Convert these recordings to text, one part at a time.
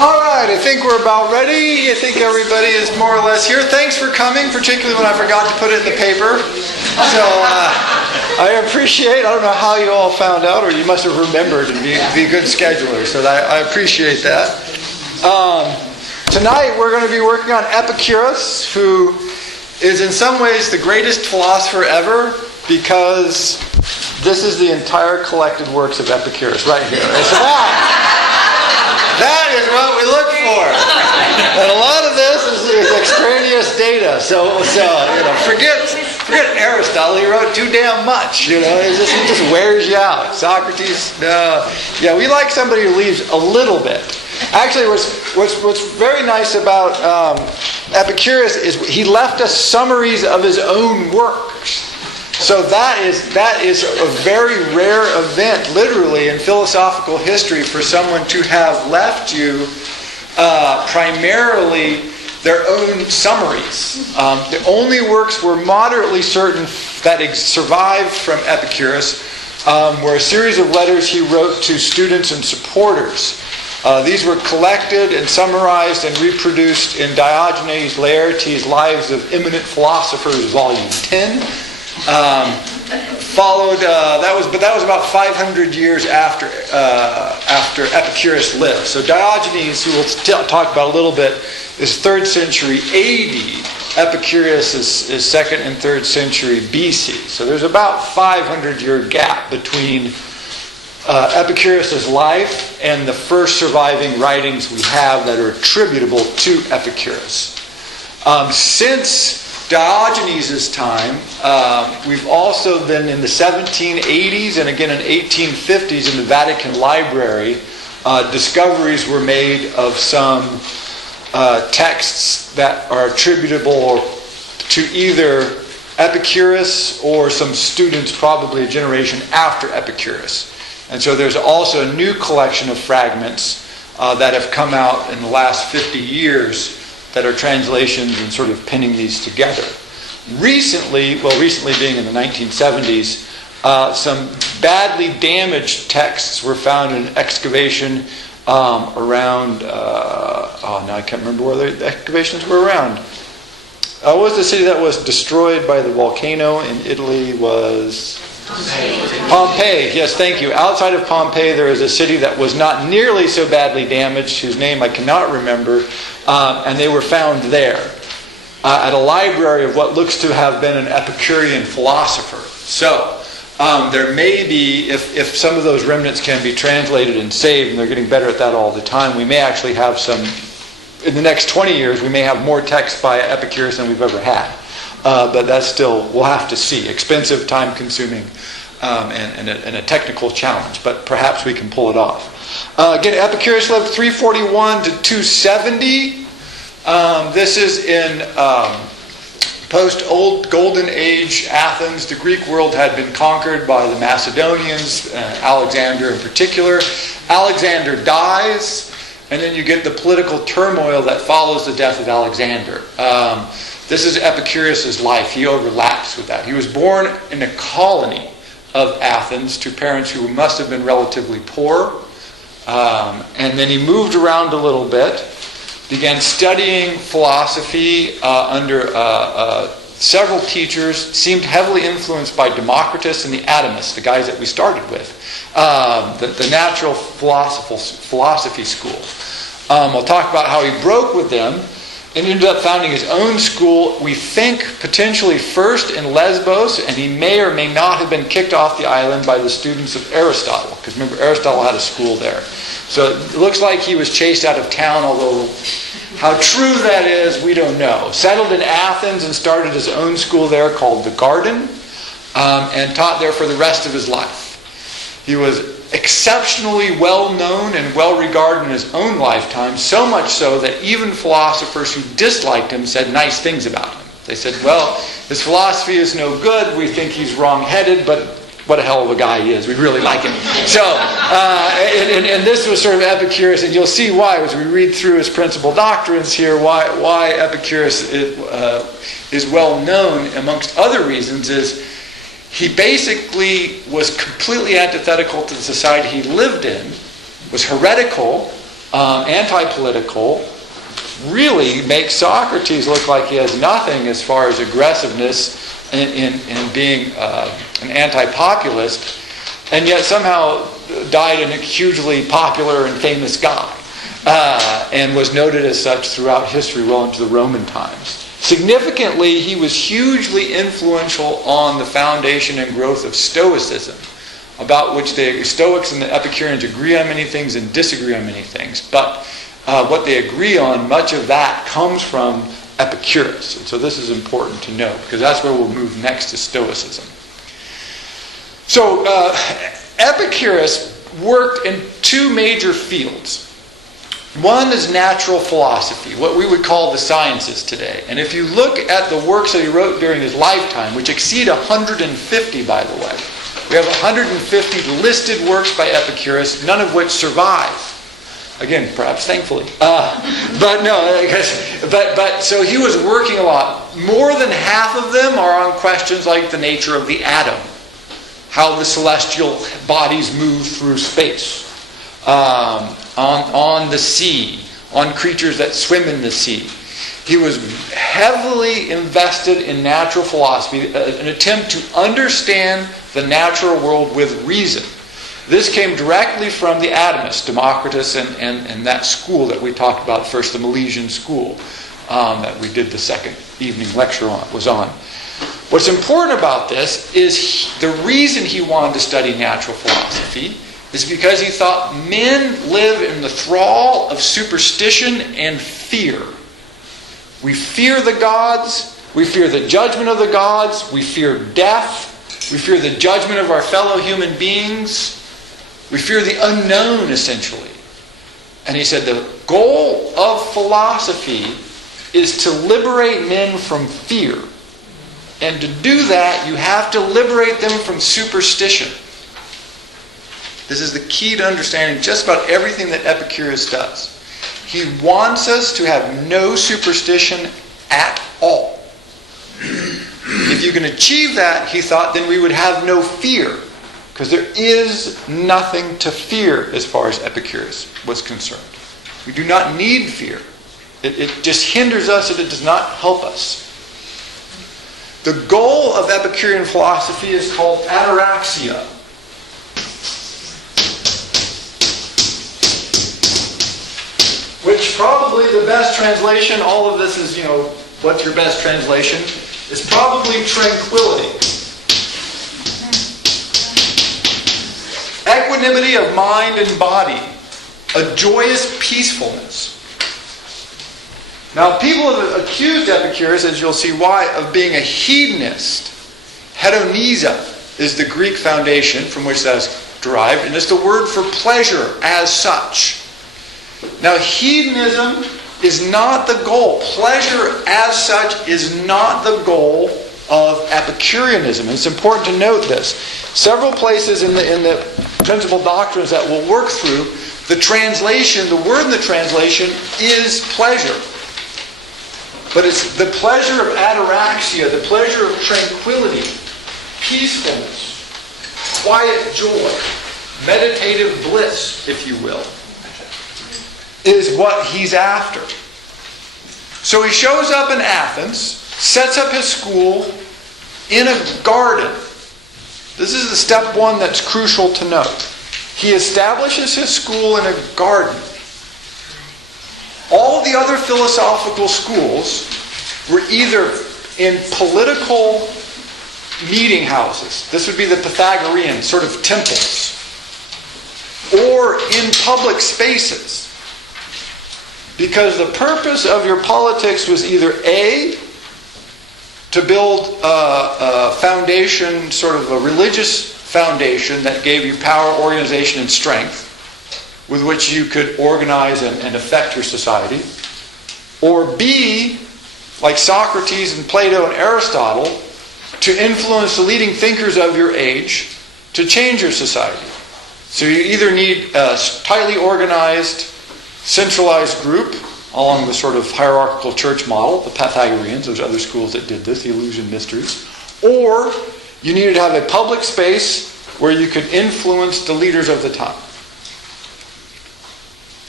All right, I think we're about ready. I think everybody is more or less here. Thanks for coming, particularly when I forgot to put it in the paper. So I appreciate, I don't know how you all found out, or you must have remembered and be good schedulers, so I appreciate that. Tonight we're going to be working on Epicurus, who is in some ways the greatest philosopher ever, because this is the entire collected works of Epicurus right here. So that is what we look for. And a lot of this is extraneous data. So forget Aristotle. He wrote too damn much. It just wears you out. Socrates, no. Yeah, we like somebody who leaves a little bit. Actually, what's very nice about Epicurus is he left us summaries of his own works. So that is a very rare event, literally, in philosophical history for someone to have left you primarily their own summaries. The only works we're moderately certain that survived from Epicurus were a series of letters he wrote to students and supporters. These were collected and summarized and reproduced in Diogenes Laertes' Lives of Eminent Philosophers, Volume 10. That was about 500 years after Epicurus lived. So Diogenes, who we'll talk about a little bit, is 3rd century AD. Epicurus is 2nd and 3rd century BC. So there's about 500-year gap between Epicurus' life and the first surviving writings we have that are attributable to Epicurus. Since Diogenes' time, we've also been in the 1780s and again in 1850s in the Vatican Library, discoveries were made of some texts that are attributable to either Epicurus or some students probably a generation after Epicurus. And so there's also a new collection of fragments that have come out in the last 50 years that are translations and sort of pinning these together. Recently being in the 1970s, some badly damaged texts were found in excavation around, now I can't remember where the excavations were around. What was the city that was destroyed by the volcano in Italy? Was Pompeii. Yes, thank you. Outside of Pompeii, there is a city that was not nearly so badly damaged, whose name I cannot remember, and they were found there at a library of what looks to have been an Epicurean philosopher. So there may be, if some of those remnants can be translated and saved, and they're getting better at that all the time, we may actually have some, in the next 20 years, we may have more texts by Epicurus than we've ever had. But that's still, we'll have to see. Expensive, time-consuming, and a technical challenge. But perhaps we can pull it off. Again, Epicurus lived 341 to 270. This is in post-Old Golden Age Athens. The Greek world had been conquered by the Macedonians, Alexander in particular. Alexander dies, and then you get the political turmoil that follows the death of Alexander. This is Epicurus' life. He overlaps with that. He was born in a colony of Athens to parents who must have been relatively poor. And then he moved around a little bit, began studying philosophy under several teachers, seemed heavily influenced by Democritus and the Atomists, the guys that we started with, the natural philosophy school. We'll talk about how he broke with them and ended up founding his own school, we think potentially first in Lesbos, and he may or may not have been kicked off the island by the students of Aristotle, because remember, Aristotle had a school there. So it looks like he was chased out of town, although how true that is, we don't know. Settled in Athens and started his own school there called the Garden, and taught there for the rest of his life. He was exceptionally well known and well regarded in his own lifetime, so much so that even philosophers who disliked him said nice things about him. They said, well, his philosophy is no good, we think he's wrong-headed, but what a hell of a guy he is, we really like him. So, and this was sort of Epicurus, and you'll see why as we read through his principal doctrines here, why Epicurus is well known, amongst other reasons, is he basically was completely antithetical to the society he lived in, was heretical, anti-political, really makes Socrates look like he has nothing as far as aggressiveness in being an anti-populist, and yet somehow died a hugely popular and famous guy, and was noted as such throughout history well into the Roman times. Significantly, he was hugely influential on the foundation and growth of Stoicism, about which the Stoics and the Epicureans agree on many things and disagree on many things. But what they agree on, much of that comes from Epicurus. And so this is important to know, because that's where we'll move next to Stoicism. So Epicurus worked in two major fields. One is natural philosophy, what we would call the sciences today. And if you look at the works that he wrote during his lifetime, which exceed 150, by the way, we have 150 listed works by Epicurus, none of which survive. Again, perhaps thankfully. But so he was working a lot. More than half of them are on questions like the nature of the atom, how the celestial bodies move through space, on the sea, on creatures that swim in the sea. He was heavily invested in natural philosophy, an attempt to understand the natural world with reason. This came directly from the atomists, Democritus and that school that we talked about first, the Milesian school, that we did the second evening lecture on. What's important about this is the reason he wanted to study natural philosophy is because he thought men live in the thrall of superstition and fear. We fear the gods, we fear the judgment of the gods, we fear death, we fear the judgment of our fellow human beings, we fear the unknown, essentially. And he said the goal of philosophy is to liberate men from fear. And to do that, you have to liberate them from superstition. This is the key to understanding just about everything that Epicurus does. He wants us to have no superstition at all. If you can achieve that, he thought, then we would have no fear. Because there is nothing to fear as far as Epicurus was concerned. We do not need fear. It just hinders us and it does not help us. The goal of Epicurean philosophy is called ataraxia. Which probably the best translation, all of this is, what's your best translation? Is probably tranquility. Equanimity of mind and body. A joyous peacefulness. Now, people have accused Epicurus, as you'll see why, of being a hedonist. Hedoniza is the Greek foundation from which that's derived, and it's the word for pleasure as such. Now, hedonism is not the goal. Pleasure as such is not the goal of Epicureanism. It's important to note this. Several places in the principal doctrines that we'll work through, the word in the translation is pleasure. But it's the pleasure of ataraxia, the pleasure of tranquility, peacefulness, quiet joy, meditative bliss, if you will, is what he's after. So he shows up in Athens, sets up his school in a garden. This is the step one that's crucial to note. He establishes his school in a garden. All the other philosophical schools were either in political meeting houses. This would be the Pythagorean sort of temples. Or in public spaces. Because the purpose of your politics was either A, to build a foundation, sort of a religious foundation that gave you power, organization, and strength, with which you could organize and affect your society. Or B, like Socrates and Plato and Aristotle, to influence the leading thinkers of your age to change your society. So you either need a tightly organized, centralized group along the sort of hierarchical church model, the Pythagoreans, those other schools that did this, the Eleusinian Mysteries, or you needed to have a public space where you could influence the leaders of the time.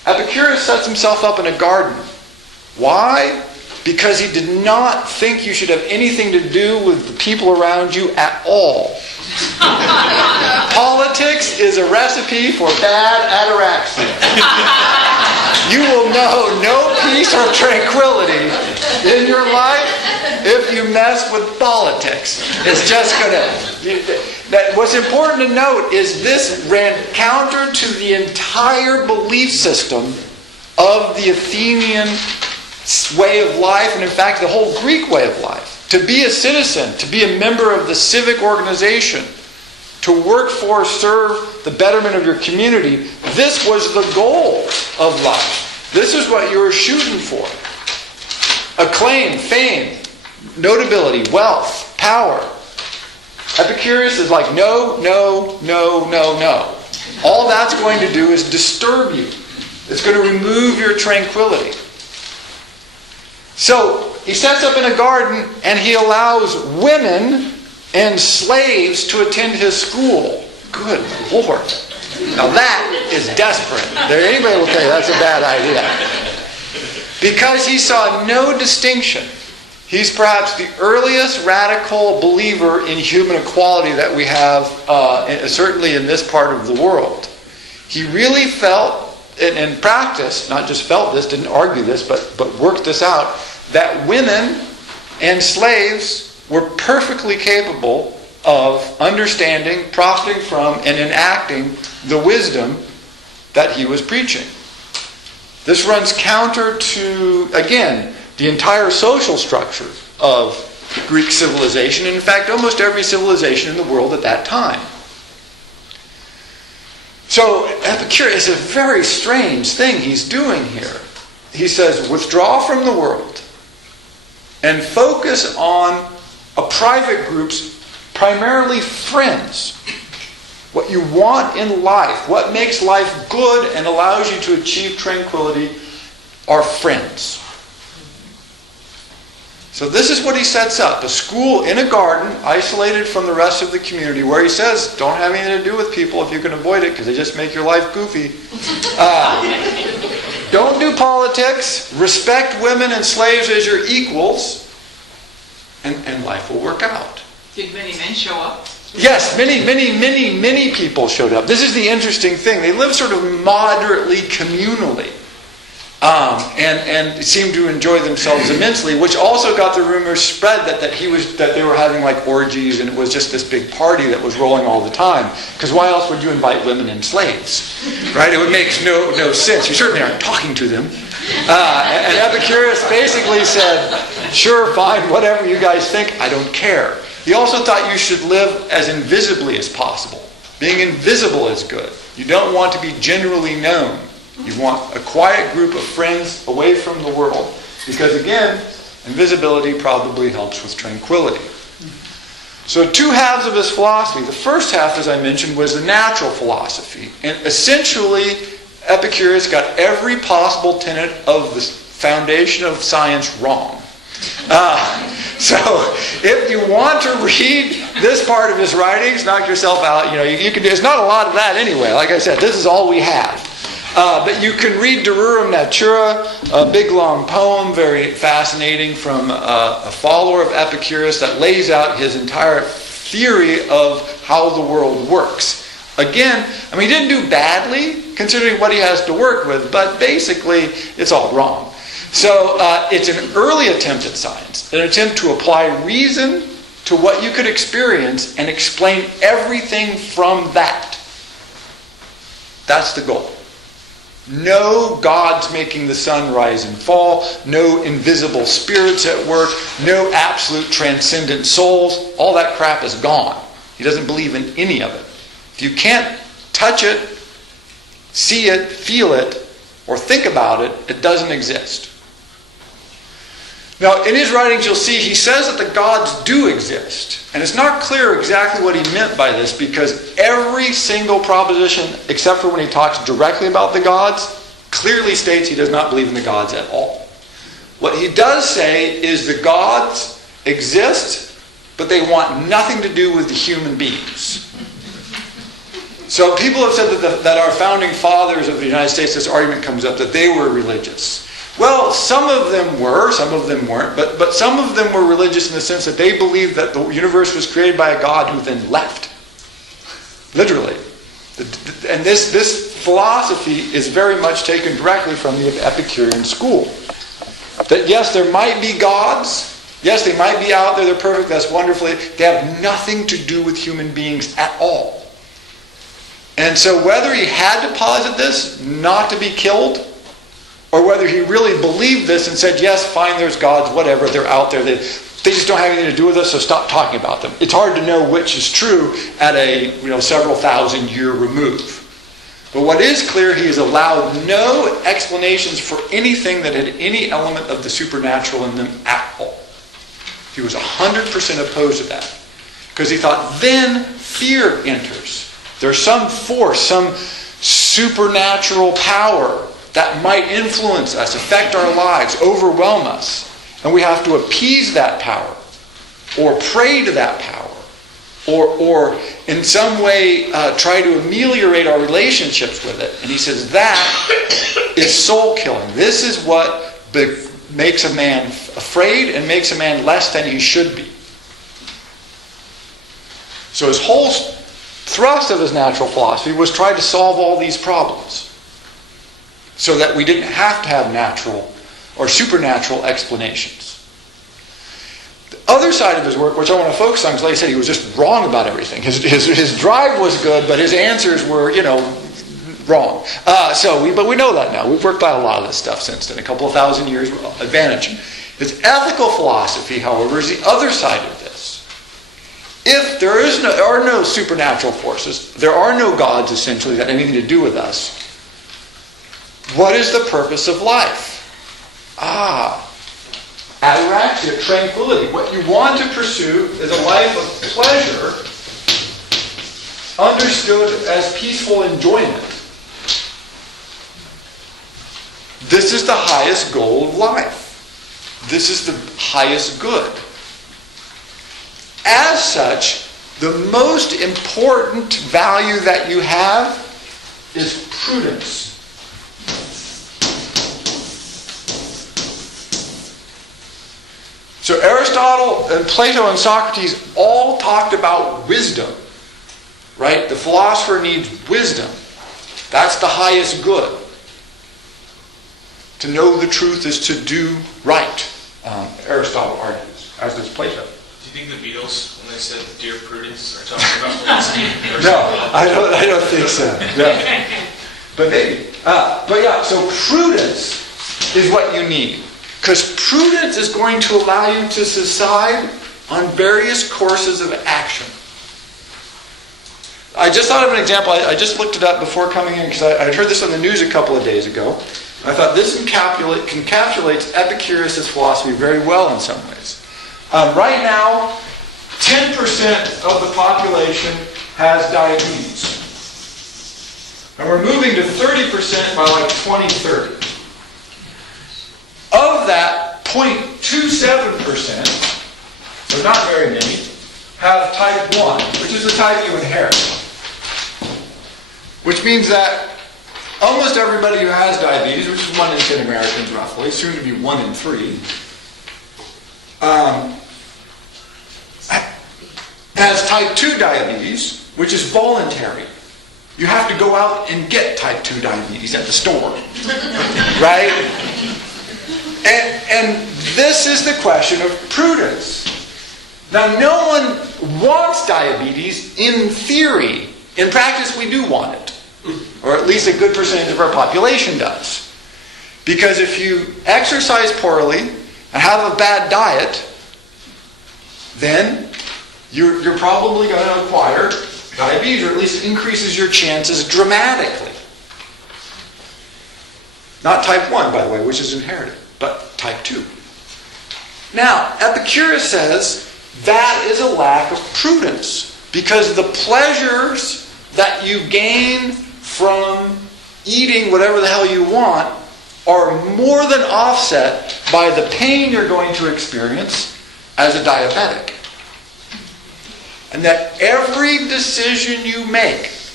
Epicurus sets himself up in a garden. Why? Because he did not think you should have anything to do with the people around you at all. Politics is a recipe for bad ataraxia. You will know no peace or tranquility in your life if you mess with politics. It's just going to... What's important to note is this ran counter to the entire belief system of the Athenian way of life, and in fact the whole Greek way of life. To be a citizen, to be a member of the civic organization, to work for, serve the betterment of your community, this was the goal of life. This is what you were shooting for. Acclaim, fame, notability, wealth, power. Epicurus is like, no, no, no, no, no. All that's going to do is disturb you. It's going to remove your tranquility. So he sets up in a garden and he allows women and slaves to attend his school. Good Lord. Now that is desperate. Anybody will tell you that's a bad idea. Because he saw no distinction. He's perhaps the earliest radical believer in human equality that we have, certainly in this part of the world. He really felt, and practiced, not just felt this, didn't argue this, but worked this out, that women and slaves were perfectly capable of understanding, profiting from, and enacting the wisdom that he was preaching. This runs counter to, again, the entire social structure of Greek civilization, and in fact almost every civilization in the world at that time. So Epicurus is a very strange thing he's doing here. He says, withdraw from the world and focus on a private group's, primarily friends. What you want in life, what makes life good and allows you to achieve tranquility are friends. So this is what he sets up. A school in a garden, isolated from the rest of the community, where he says, don't have anything to do with people if you can avoid it, because they just make your life goofy. Don't do politics. Respect women and slaves as your equals. And life will work out. Did many men show up? Yes, many people showed up. This is the interesting thing. They lived sort of moderately communally. And seemed to enjoy themselves immensely, which also got the rumors spread that they were having like orgies, and it was just this big party that was rolling all the time. Because why else would you invite women and slaves, right? It would make no sense. You certainly aren't talking to them. And Epicurus basically said, "Sure, fine, whatever you guys think, I don't care." He also thought you should live as invisibly as possible. Being invisible is good. You don't want to be generally known. You want a quiet group of friends away from the world. Because again, invisibility probably helps with tranquility. So 2 halves of his philosophy. The first half, as I mentioned, was the natural philosophy. And essentially, Epicurus got every possible tenet of the foundation of science wrong. So if you want to read this part of his writings, knock yourself out. You can do. There's not a lot of that anyway. Like I said, this is all we have. But you can read De Rerum Natura, a big long poem, very fascinating, from a follower of Epicurus that lays out his entire theory of how the world works. Again, he didn't do badly considering what he has to work with, but basically it's all wrong. So it's an early attempt at science, an attempt to apply reason to what you could experience and explain everything from that. That's the goal. No gods making the sun rise and fall, no invisible spirits at work, no absolute transcendent souls. All that crap is gone. He doesn't believe in any of it. If you can't touch it, see it, feel it, or think about it, it doesn't exist. Now, in his writings, you'll see he says that the gods do exist. And it's not clear exactly what he meant by this, because every single proposition, except for when he talks directly about the gods, clearly states he does not believe in the gods at all. What he does say is the gods exist, but they want nothing to do with the human beings. So people have said that our founding fathers of the United States, this argument comes up, that they were religious. Well, some of them were, some of them weren't, but some of them were religious in the sense that they believed that the universe was created by a God who then left. Literally. And this philosophy is very much taken directly from the Epicurean school. That yes, there might be gods. Yes, they might be out there. They're perfect. That's wonderfully. They have nothing to do with human beings at all. And so whether he had to posit this not to be killed, or whether he really believed this and said, yes, fine, there's gods, whatever, they're out there. They just don't have anything to do with us, so stop talking about them. It's hard to know which is true at a several thousand year remove. But what is clear, he has allowed no explanations for anything that had any element of the supernatural in them at all. He was 100% opposed to that. Because he thought, then fear enters. There's some force, some supernatural power that might influence us, affect our lives, overwhelm us. And we have to appease that power, or pray to that power, or in some way try to ameliorate our relationships with it. And he says that is soul killing. This is what makes a man afraid and makes a man less than he should be. So his whole thrust of his natural philosophy was try to solve all these problems so that we didn't have to have natural or supernatural explanations. The other side of his work, which I want to focus on, because like I said, he was just wrong about everything. His drive was good, but his answers were, wrong. But we know that now. We've worked out a lot of this stuff since then. A couple of thousand years advantage. His ethical philosophy, however, is the other side of this. If there are no supernatural forces, there are no gods essentially that have anything to do with us, what is the purpose of life? Ataraxia, tranquility. What you want to pursue is a life of pleasure, understood as peaceful enjoyment. This is the highest goal of life. This is the highest good. As such, the most important value that you have is prudence. So Aristotle and Plato and Socrates all talked about wisdom, right? The philosopher needs wisdom. That's the highest good. To know the truth is to do right, Aristotle argues, as does Plato. Do you think the Beatles, when they said "Dear Prudence," are talking about philosophy? No, I don't think so. No. But maybe. So prudence is what you need. Because prudence is going to allow you to decide on various courses of action. I just thought of an example. I just looked it up before coming in because I heard this on the news a couple of days ago. I thought this encapsulates Epicurus' philosophy very well in some ways. Right now, 10% of the population has diabetes. And we're moving to 30% by like 2030. Of that, 0.27%, so not very many, have type 1, which is the type you inherit. Which means that almost everybody who has diabetes, which is 1 in 10 Americans roughly, soon to be 1 in 3, has type 2 diabetes, which is voluntary. You have to go out and get type 2 diabetes at the store. Right? And this is the question of prudence. Now, no one wants diabetes in theory. In practice, we do want it. Or at least a good percentage of our population does. Because if you exercise poorly and have a bad diet, then you're probably going to acquire diabetes, or at least increases your chances dramatically. Not type 1, by the way, which is inherited, but type 2. Now, Epicurus says that is a lack of prudence, because the pleasures that you gain from eating whatever the hell you want are more than offset by the pain you're going to experience as a diabetic. And that every decision you make,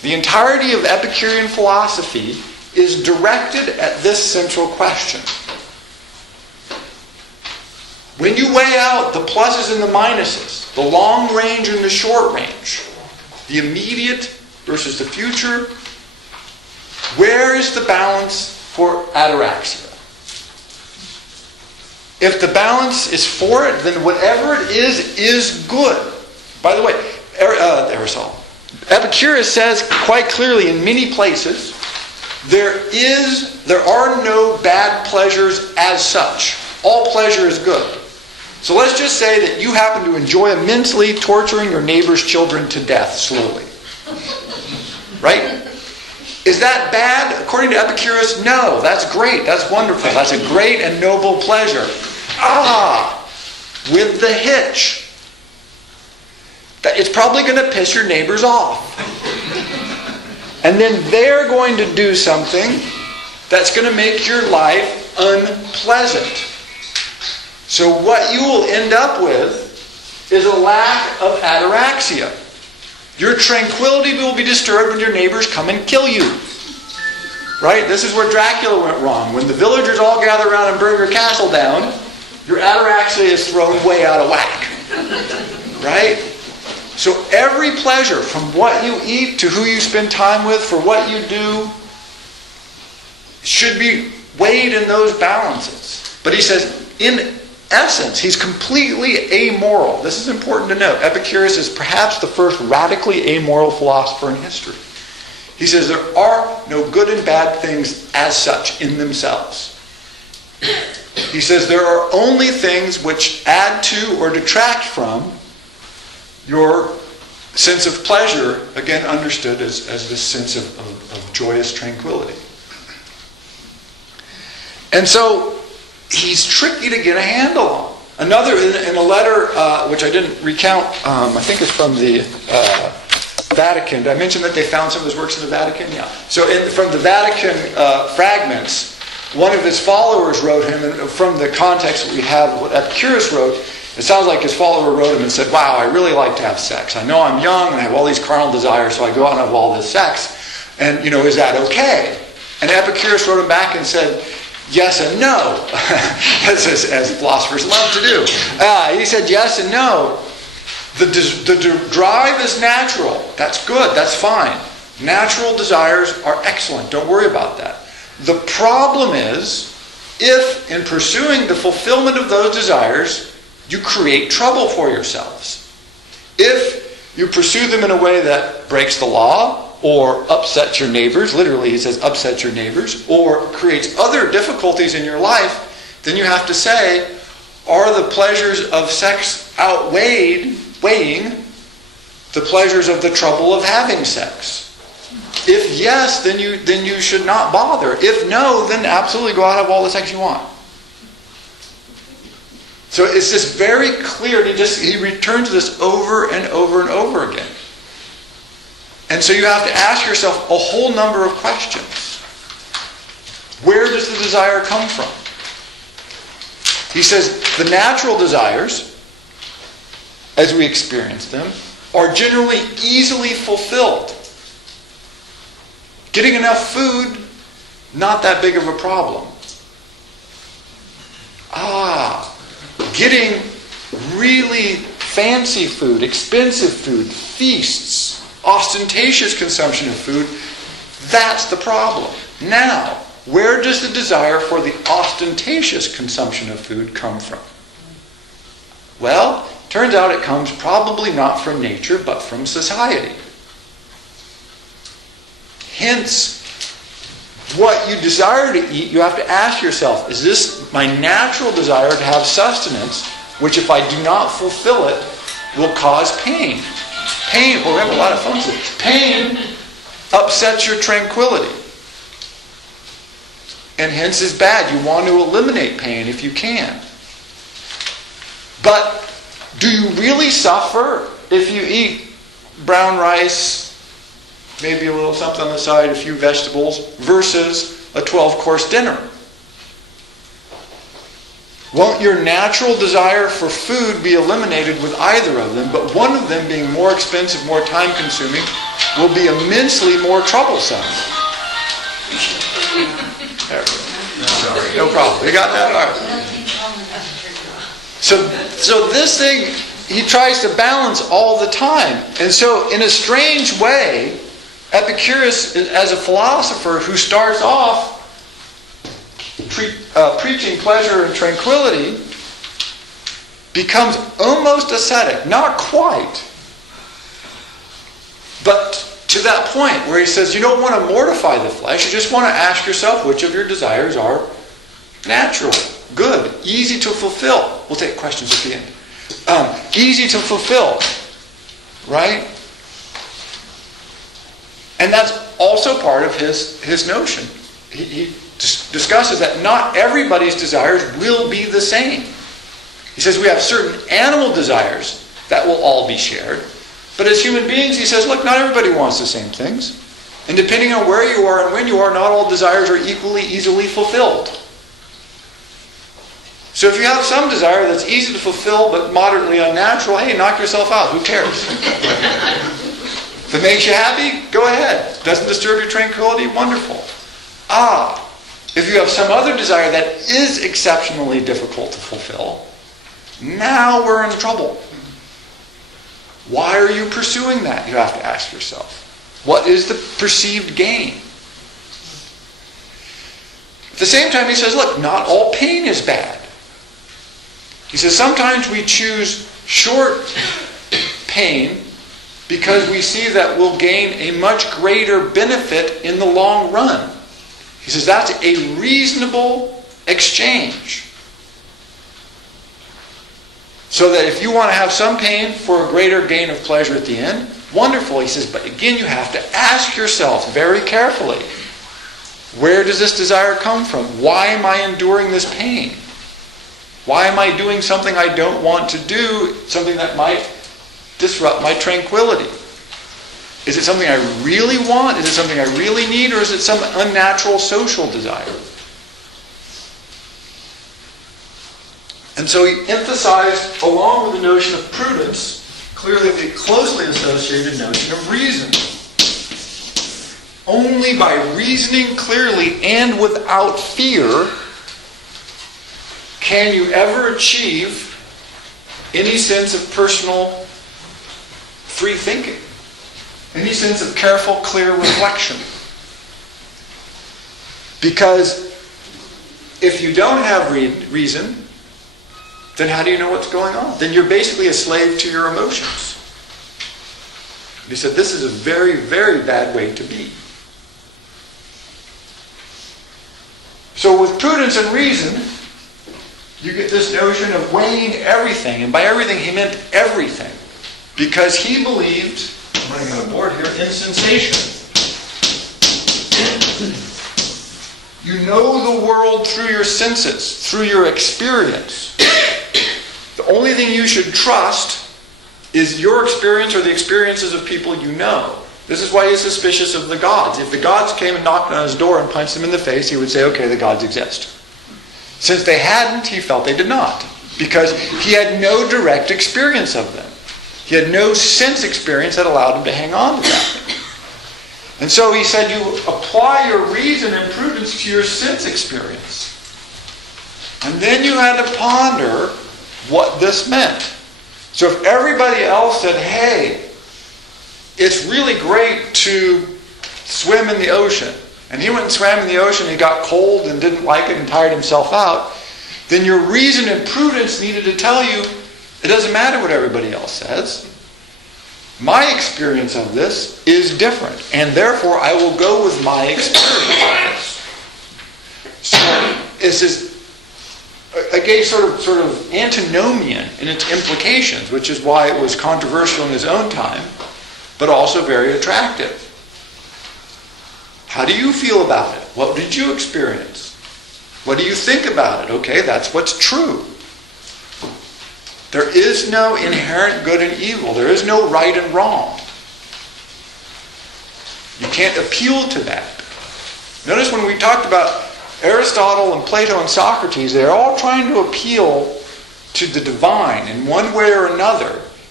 The entirety of Epicurean philosophy is directed at this central question. When you weigh out the pluses and the minuses, the long range and the short range, the immediate versus the future, where is the balance for ataraxia? If the balance is for it, then whatever it is good. By the way, Aristotle, Epicurus says quite clearly in many places, there are no bad pleasures as such. All pleasure is good. So let's just say that you happen to enjoy immensely torturing your neighbor's children to death slowly. Right? Is that bad? According to Epicurus, no. That's great. That's wonderful. That's a great and noble pleasure. With the hitch. It's probably going to piss your neighbors off. And then they're going to do something that's going to make your life unpleasant. So what you will end up with is a lack of ataraxia. Your tranquility will be disturbed when your neighbors come and kill you. Right? This is where Dracula went wrong. When the villagers all gather around and burn your castle down, your ataraxia is thrown way out of whack. Right? So every pleasure, from what you eat to who you spend time with, for what you do, should be weighed in those balances. But he says, in essence, he's completely amoral. This is important to note. Epicurus is perhaps the first radically amoral philosopher in history. He says there are no good and bad things as such in themselves. He says there are only things which add to or detract from your sense of pleasure, again understood as this sense of joyous tranquility. And so he's tricky to get a handle on. Another, in a letter which I didn't recount, I think it's from the Vatican. Did I mention that they found some of his works in the Vatican? Yeah. So from the Vatican fragments, one of his followers wrote him, and from the context that we have what Epicurus wrote, it sounds like his follower wrote him and said, wow, I really like to have sex. I know I'm young and I have all these carnal desires, so I go out and have all this sex. And, is that okay? And Epicurus wrote him back and said, yes and no, as philosophers love to do. He said yes and no. The drive is natural. That's good. That's fine. Natural desires are excellent. Don't worry about that. The problem is, if in pursuing the fulfillment of those desires, you create trouble for yourselves. If you pursue them in a way that breaks the law, or upsets your neighbors, literally he says upsets your neighbors, or creates other difficulties in your life, then you have to say, are the pleasures of sex weighing the pleasures of the trouble of having sex? If yes, then you should not bother. If no, then absolutely go out and have all the sex you want. So it's just very clear. He returns to this over and over and over again. And so you have to ask yourself a whole number of questions. Where does the desire come from? He says the natural desires, as we experience them, are generally easily fulfilled. Getting enough food, not that big of a problem. Getting really fancy food, expensive food, feasts, ostentatious consumption of food, that's the problem. Now, where does the desire for the ostentatious consumption of food come from? Well, turns out it comes probably not from nature, but from society. Hence, what you desire to eat, you have to ask yourself, is this my natural desire to have sustenance, which if I do not fulfill it, will cause pain? Pain, we have a lot of fun with it. Pain upsets your tranquility. And hence is bad. You want to eliminate pain if you can. But do you really suffer if you eat brown rice, maybe a little something on the side, a few vegetables, versus a 12-course dinner? Won't your natural desire for food be eliminated with either of them, but one of them being more expensive, more time-consuming, will be immensely more troublesome. There we go. Sorry, no problem. You got that? All right. So this thing, he tries to balance all the time. And so in a strange way, Epicurus, as a philosopher who starts off preaching pleasure and tranquility, becomes almost ascetic. Not quite. But to that point where he says, you don't want to mortify the flesh, you just want to ask yourself which of your desires are natural, good, easy to fulfill. We'll take questions at the end. Easy to fulfill, right? And that's also part of his notion. He discusses that not everybody's desires will be the same. He says we have certain animal desires that will all be shared. But as human beings, he says, look, not everybody wants the same things. And depending on where you are and when you are, not all desires are equally easily fulfilled. So if you have some desire that's easy to fulfill but moderately unnatural, hey, knock yourself out. Who cares? If it makes you happy, go ahead. Doesn't disturb your tranquility, wonderful. If you have some other desire that is exceptionally difficult to fulfill, now we're in trouble. Why are you pursuing that? You have to ask yourself. What is the perceived gain? At the same time, he says, look, not all pain is bad. He says sometimes we choose short pain because we see that we'll gain a much greater benefit in the long run. He says that's a reasonable exchange. So that if you want to have some pain for a greater gain of pleasure at the end, wonderful. He says, but again, you have to ask yourself very carefully, where does this desire come from? Why am I enduring this pain? Why am I doing something I don't want to do, something that might disrupt my tranquility? Is it something I really want? Is it something I really need? Or is it some unnatural social desire? And so he emphasized, along with the notion of prudence, clearly the closely associated notion of reason. Only by reasoning clearly and without fear can you ever achieve any sense of personal free thinking, any sense of careful, clear reflection. Because if you don't have reason, then how do you know what's going on? Then you're basically a slave to your emotions. He said this is a very, very bad way to be. So with prudence and reason, you get this notion of weighing everything. And by everything, he meant everything. Because he believed, I'm running on a board here, in sensation. You know the world through your senses, through your experience. The only thing you should trust is your experience or the experiences of people you know. This is why he's suspicious of the gods. If the gods came and knocked on his door and punched him in the face, he would say, okay, the gods exist. Since they hadn't, he felt they did not. Because he had no direct experience of them. He had no sense experience that allowed him to hang on to that. And so he said, you apply your reason and prudence to your sense experience. And then you had to ponder what this meant. So if everybody else said, hey, it's really great to swim in the ocean, and he went and swam in the ocean, he got cold and didn't like it and tired himself out, then your reason and prudence needed to tell you, it doesn't matter what everybody else says. My experience of this is different, and therefore I will go with my experience. So this is a gay sort of antinomian in its implications, which is why it was controversial in his own time, but also very attractive. How do you feel about it? What did you experience? What do you think about it? Okay, that's what's true. There is no inherent good and evil. There is no right and wrong. You can't appeal to that. Notice when we talked about Aristotle and Plato and Socrates, they're all trying to appeal to the divine in one way or another.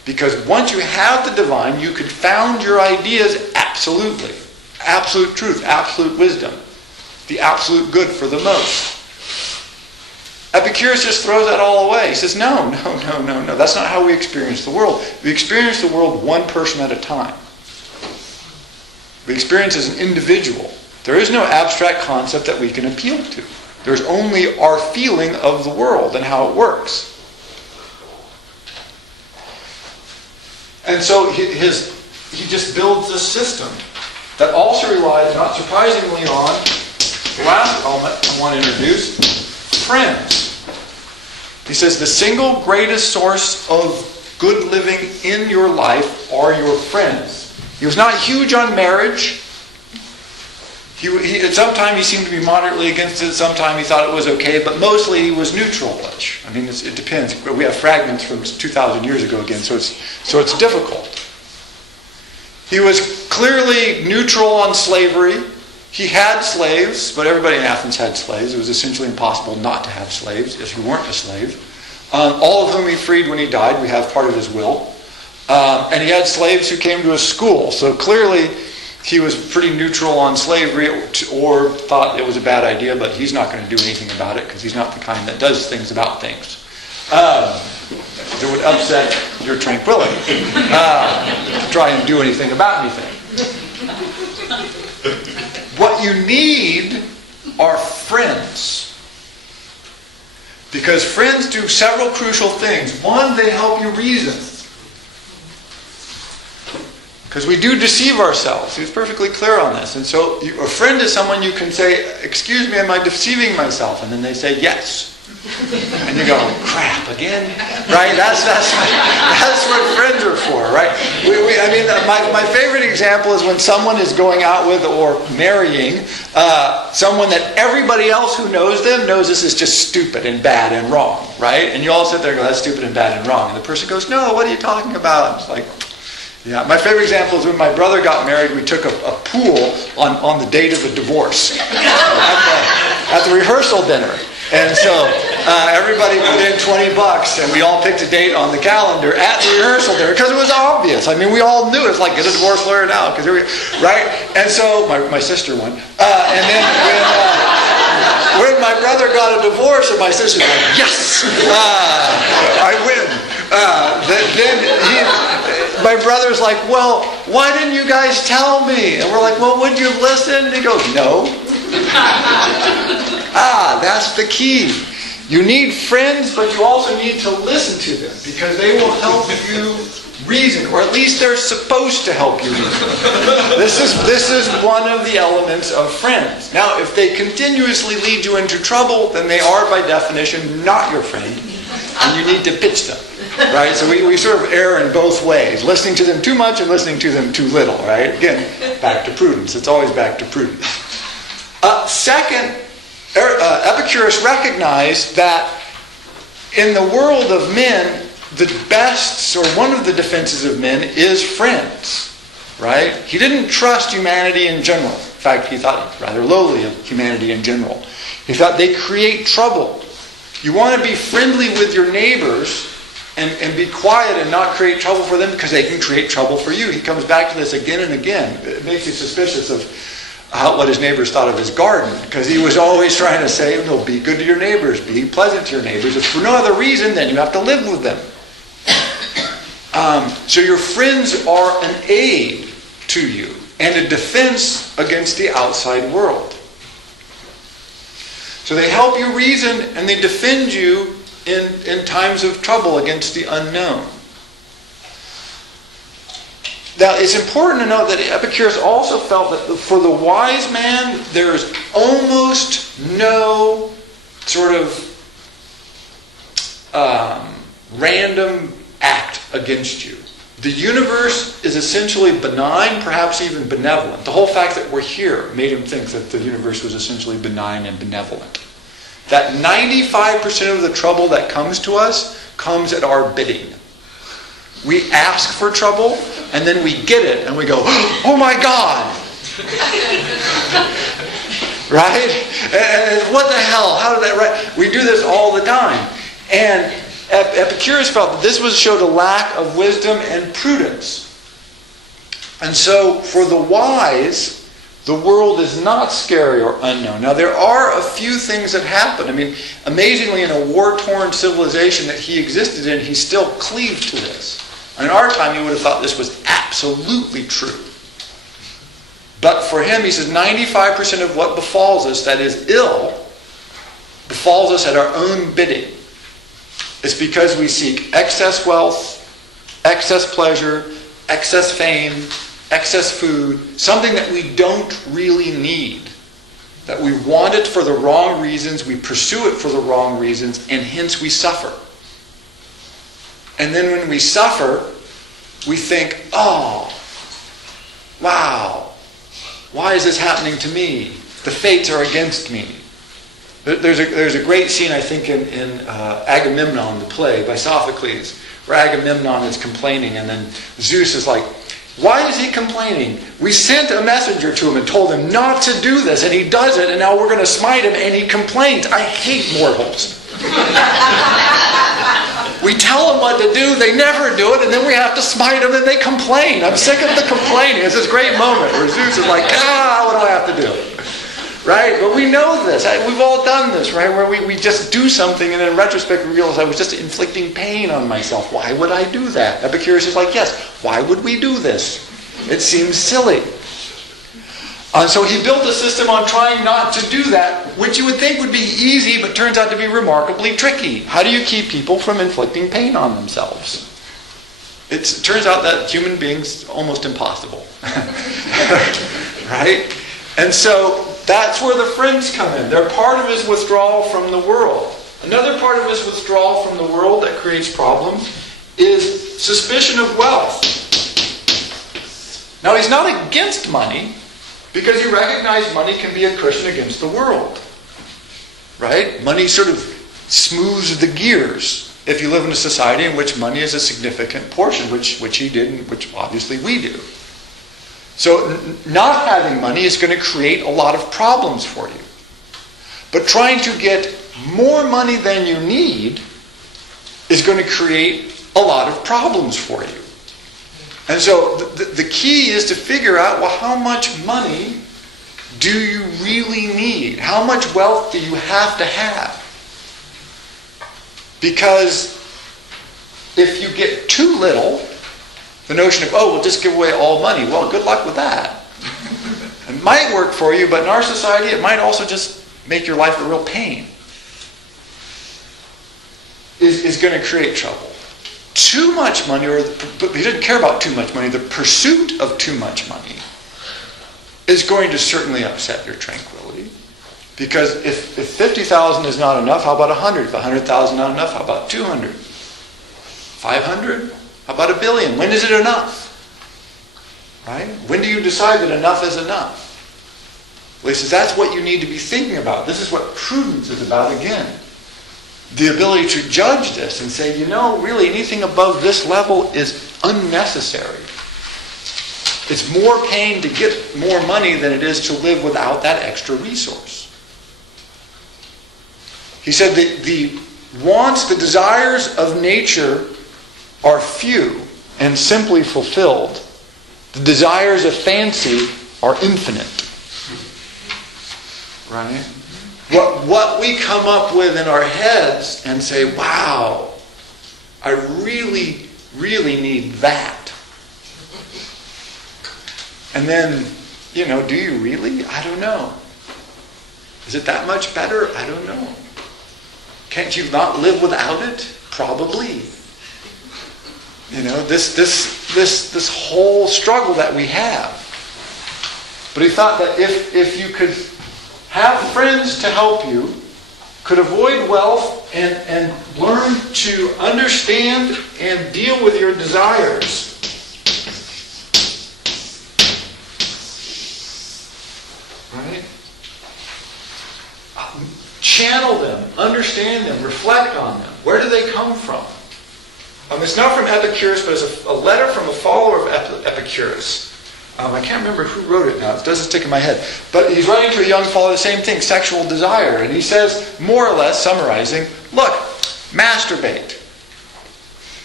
Because once you have the divine, you can found your ideas absolutely. Absolute truth, absolute wisdom. The absolute good for the most. Epicurus just throws that all away. He says, no. That's not how we experience the world. We experience the world one person at a time. We experience as an individual. There is no abstract concept that we can appeal to. There's only our feeling of the world and how it works. And so he just builds this system that also relies, not surprisingly, on the last element I want to introduce, friends. He says the single greatest source of good living in your life are your friends. He was not huge on marriage. Sometimes he seemed to be moderately against it. Sometimes he thought it was okay, but mostly he was neutral-ish. I mean, it depends. We have fragments from 2,000 years ago again, so it's difficult. He was clearly neutral on slavery. He had slaves, but everybody in Athens had slaves. It was essentially impossible not to have slaves if you weren't a slave. All of whom he freed when he died. We have part of his will. And he had slaves who came to his school. So clearly he was pretty neutral on slavery, or thought it was a bad idea, but he's not going to do anything about it because he's not the kind that does things about things. It would upset your tranquility to try and do anything about anything. What you need are friends. Because friends do several crucial things. One, they help you reason. Because we do deceive ourselves. He's perfectly clear on this. And so a friend is someone you can say, excuse me, am I deceiving myself? And then they say, yes. And you go, crap, again? Right? That's what friends are for, right? My favorite example is when someone is going out with or marrying someone that everybody else who knows them knows this is just stupid and bad and wrong, right? And you all sit there and go, that's stupid and bad and wrong. And the person goes, no, what are you talking about? It's like, yeah. My favorite example is when my brother got married, we took a pool on the date of the divorce at the rehearsal dinner. And so everybody put in $20 and we all picked a date on the calendar at the rehearsal dinner because it was obvious. I mean, we all knew it's like, get a divorce lawyer now, right? And so my sister won. And then when my brother got a divorce, and my sister's like, yes, I win. My brother's like, well, why didn't you guys tell me? And we're like, well, would you have listened? And he goes, no. That's the key. You need friends, but you also need to listen to them because they will help you reason, or at least they're supposed to help you reason. This is one of the elements of friends. Now, if they continuously lead you into trouble, then they are by definition not your friend, and you need to pitch them. Right? So we sort of err in both ways, listening to them too much and listening to them too little, right? Again, back to prudence. It's always back to prudence. Second, Epicurus recognized that in the world of men, the best, or one of the defenses of men, is friends. Right? He didn't trust humanity in general. In fact, he thought rather lowly of humanity in general. He thought they create trouble. You want to be friendly with your neighbors and be quiet and not create trouble for them because they can create trouble for you. He comes back to this again and again. It makes you suspicious of what his neighbors thought of his garden, because he was always trying to say, no, be good to your neighbors, be pleasant to your neighbors. If for no other reason, then you have to live with them. So your friends are an aid to you and a defense against the outside world. So they help you reason and they defend you in times of trouble against the unknown. Now, it's important to note that Epicurus also felt that for the wise man, there is almost no sort of random act against you. The universe is essentially benign, perhaps even benevolent. The whole fact that we're here made him think that the universe was essentially benign and benevolent. That 95% of the trouble that comes to us comes at our bidding. We ask for trouble, and then we get it, and we go, oh my God! Right? And what the hell? How did that right? We do this all the time. And Epicurus felt that this showed a lack of wisdom and prudence. And so, for the wise, the world is not scary or unknown. Now, there are a few things that happen. I mean, amazingly, in a war-torn civilization that he existed in, he still cleaved to this. And in our time, you would have thought this was absolutely true. But for him, he says, 95% of what befalls us, that is ill, befalls us at our own bidding. It's because we seek excess wealth, excess pleasure, excess fame, excess food, something that we don't really need. That we want it for the wrong reasons, we pursue it for the wrong reasons, and hence we suffer. And then when we suffer, we think, oh, wow, why is this happening to me? The fates are against me. There's a great scene, I think, in Agamemnon, the play by Sophocles, where Agamemnon is complaining, and then Zeus is like, why is he complaining? We sent a messenger to him and told him not to do this, and he does it, and now we're going to smite him, and he complains. I hate mortals. We tell them what to do, they never do it, and then we have to smite them, and they complain. I'm sick of the complaining. It's this great moment where Zeus is like, what do I have to do? Right? But we know this. We've all done this, right? Where we just do something, and in retrospect we realize I was just inflicting pain on myself. Why would I do that? Epicurus is like, yes, why would we do this? It seems silly. And so he built a system on trying not to do that, which you would think would be easy, but turns out to be remarkably tricky. How do you keep people from inflicting pain on themselves? It turns out that human beings almost impossible. Right? And so that's where the friends come in. They're part of his withdrawal from the world. Another part of his withdrawal from the world that creates problems is suspicion of wealth. Now, he's not against money because he recognized money can be a cushion against the world. Right? Money sort of smooths the gears if you live in a society in which money is a significant portion, which he did and which obviously we do. So not having money is going to create a lot of problems for you. But trying to get more money than you need is going to create a lot of problems for you. And so the key is to figure out, well, how much money do you really need? How much wealth do you have to have? Because if you get too little, the notion of, we'll just give away all money. Well, good luck with that. It might work for you, but in our society, it might also just make your life a real pain. Is going to create trouble. Too much money, but he didn't care about too much money. The pursuit of too much money is going to certainly upset your tranquility. Because if 50,000 is not enough, how about 100? If 100,000 not enough, how about 200? 500? How about 1 billion? When is it enough? Right? When do you decide that enough is enough? Well, he says that's what you need to be thinking about. This is what prudence is about again. The ability to judge this and say, really anything above this level is unnecessary. It's more pain to get more money than it is to live without that extra resource. He said that the wants, the desires of nature are few and simply fulfilled. The desires of fancy are infinite. Right? What we come up with in our heads and say, wow, I really, really need that. And then, do you really? I don't know. Is it that much better? I don't know. Can't you not live without it? Probably. This whole struggle that we have. But he thought that if you could have friends to help you, could avoid wealth and learn to understand and deal with your desires, right? Channel them, understand them, reflect on them. Where do they come from? It's not from Epicurus, but it's a letter from a follower of Epicurus. I can't remember who wrote it now. It doesn't stick in my head. But he's writing to a young follower the same thing, sexual desire. And he says, more or less, summarizing, look, masturbate.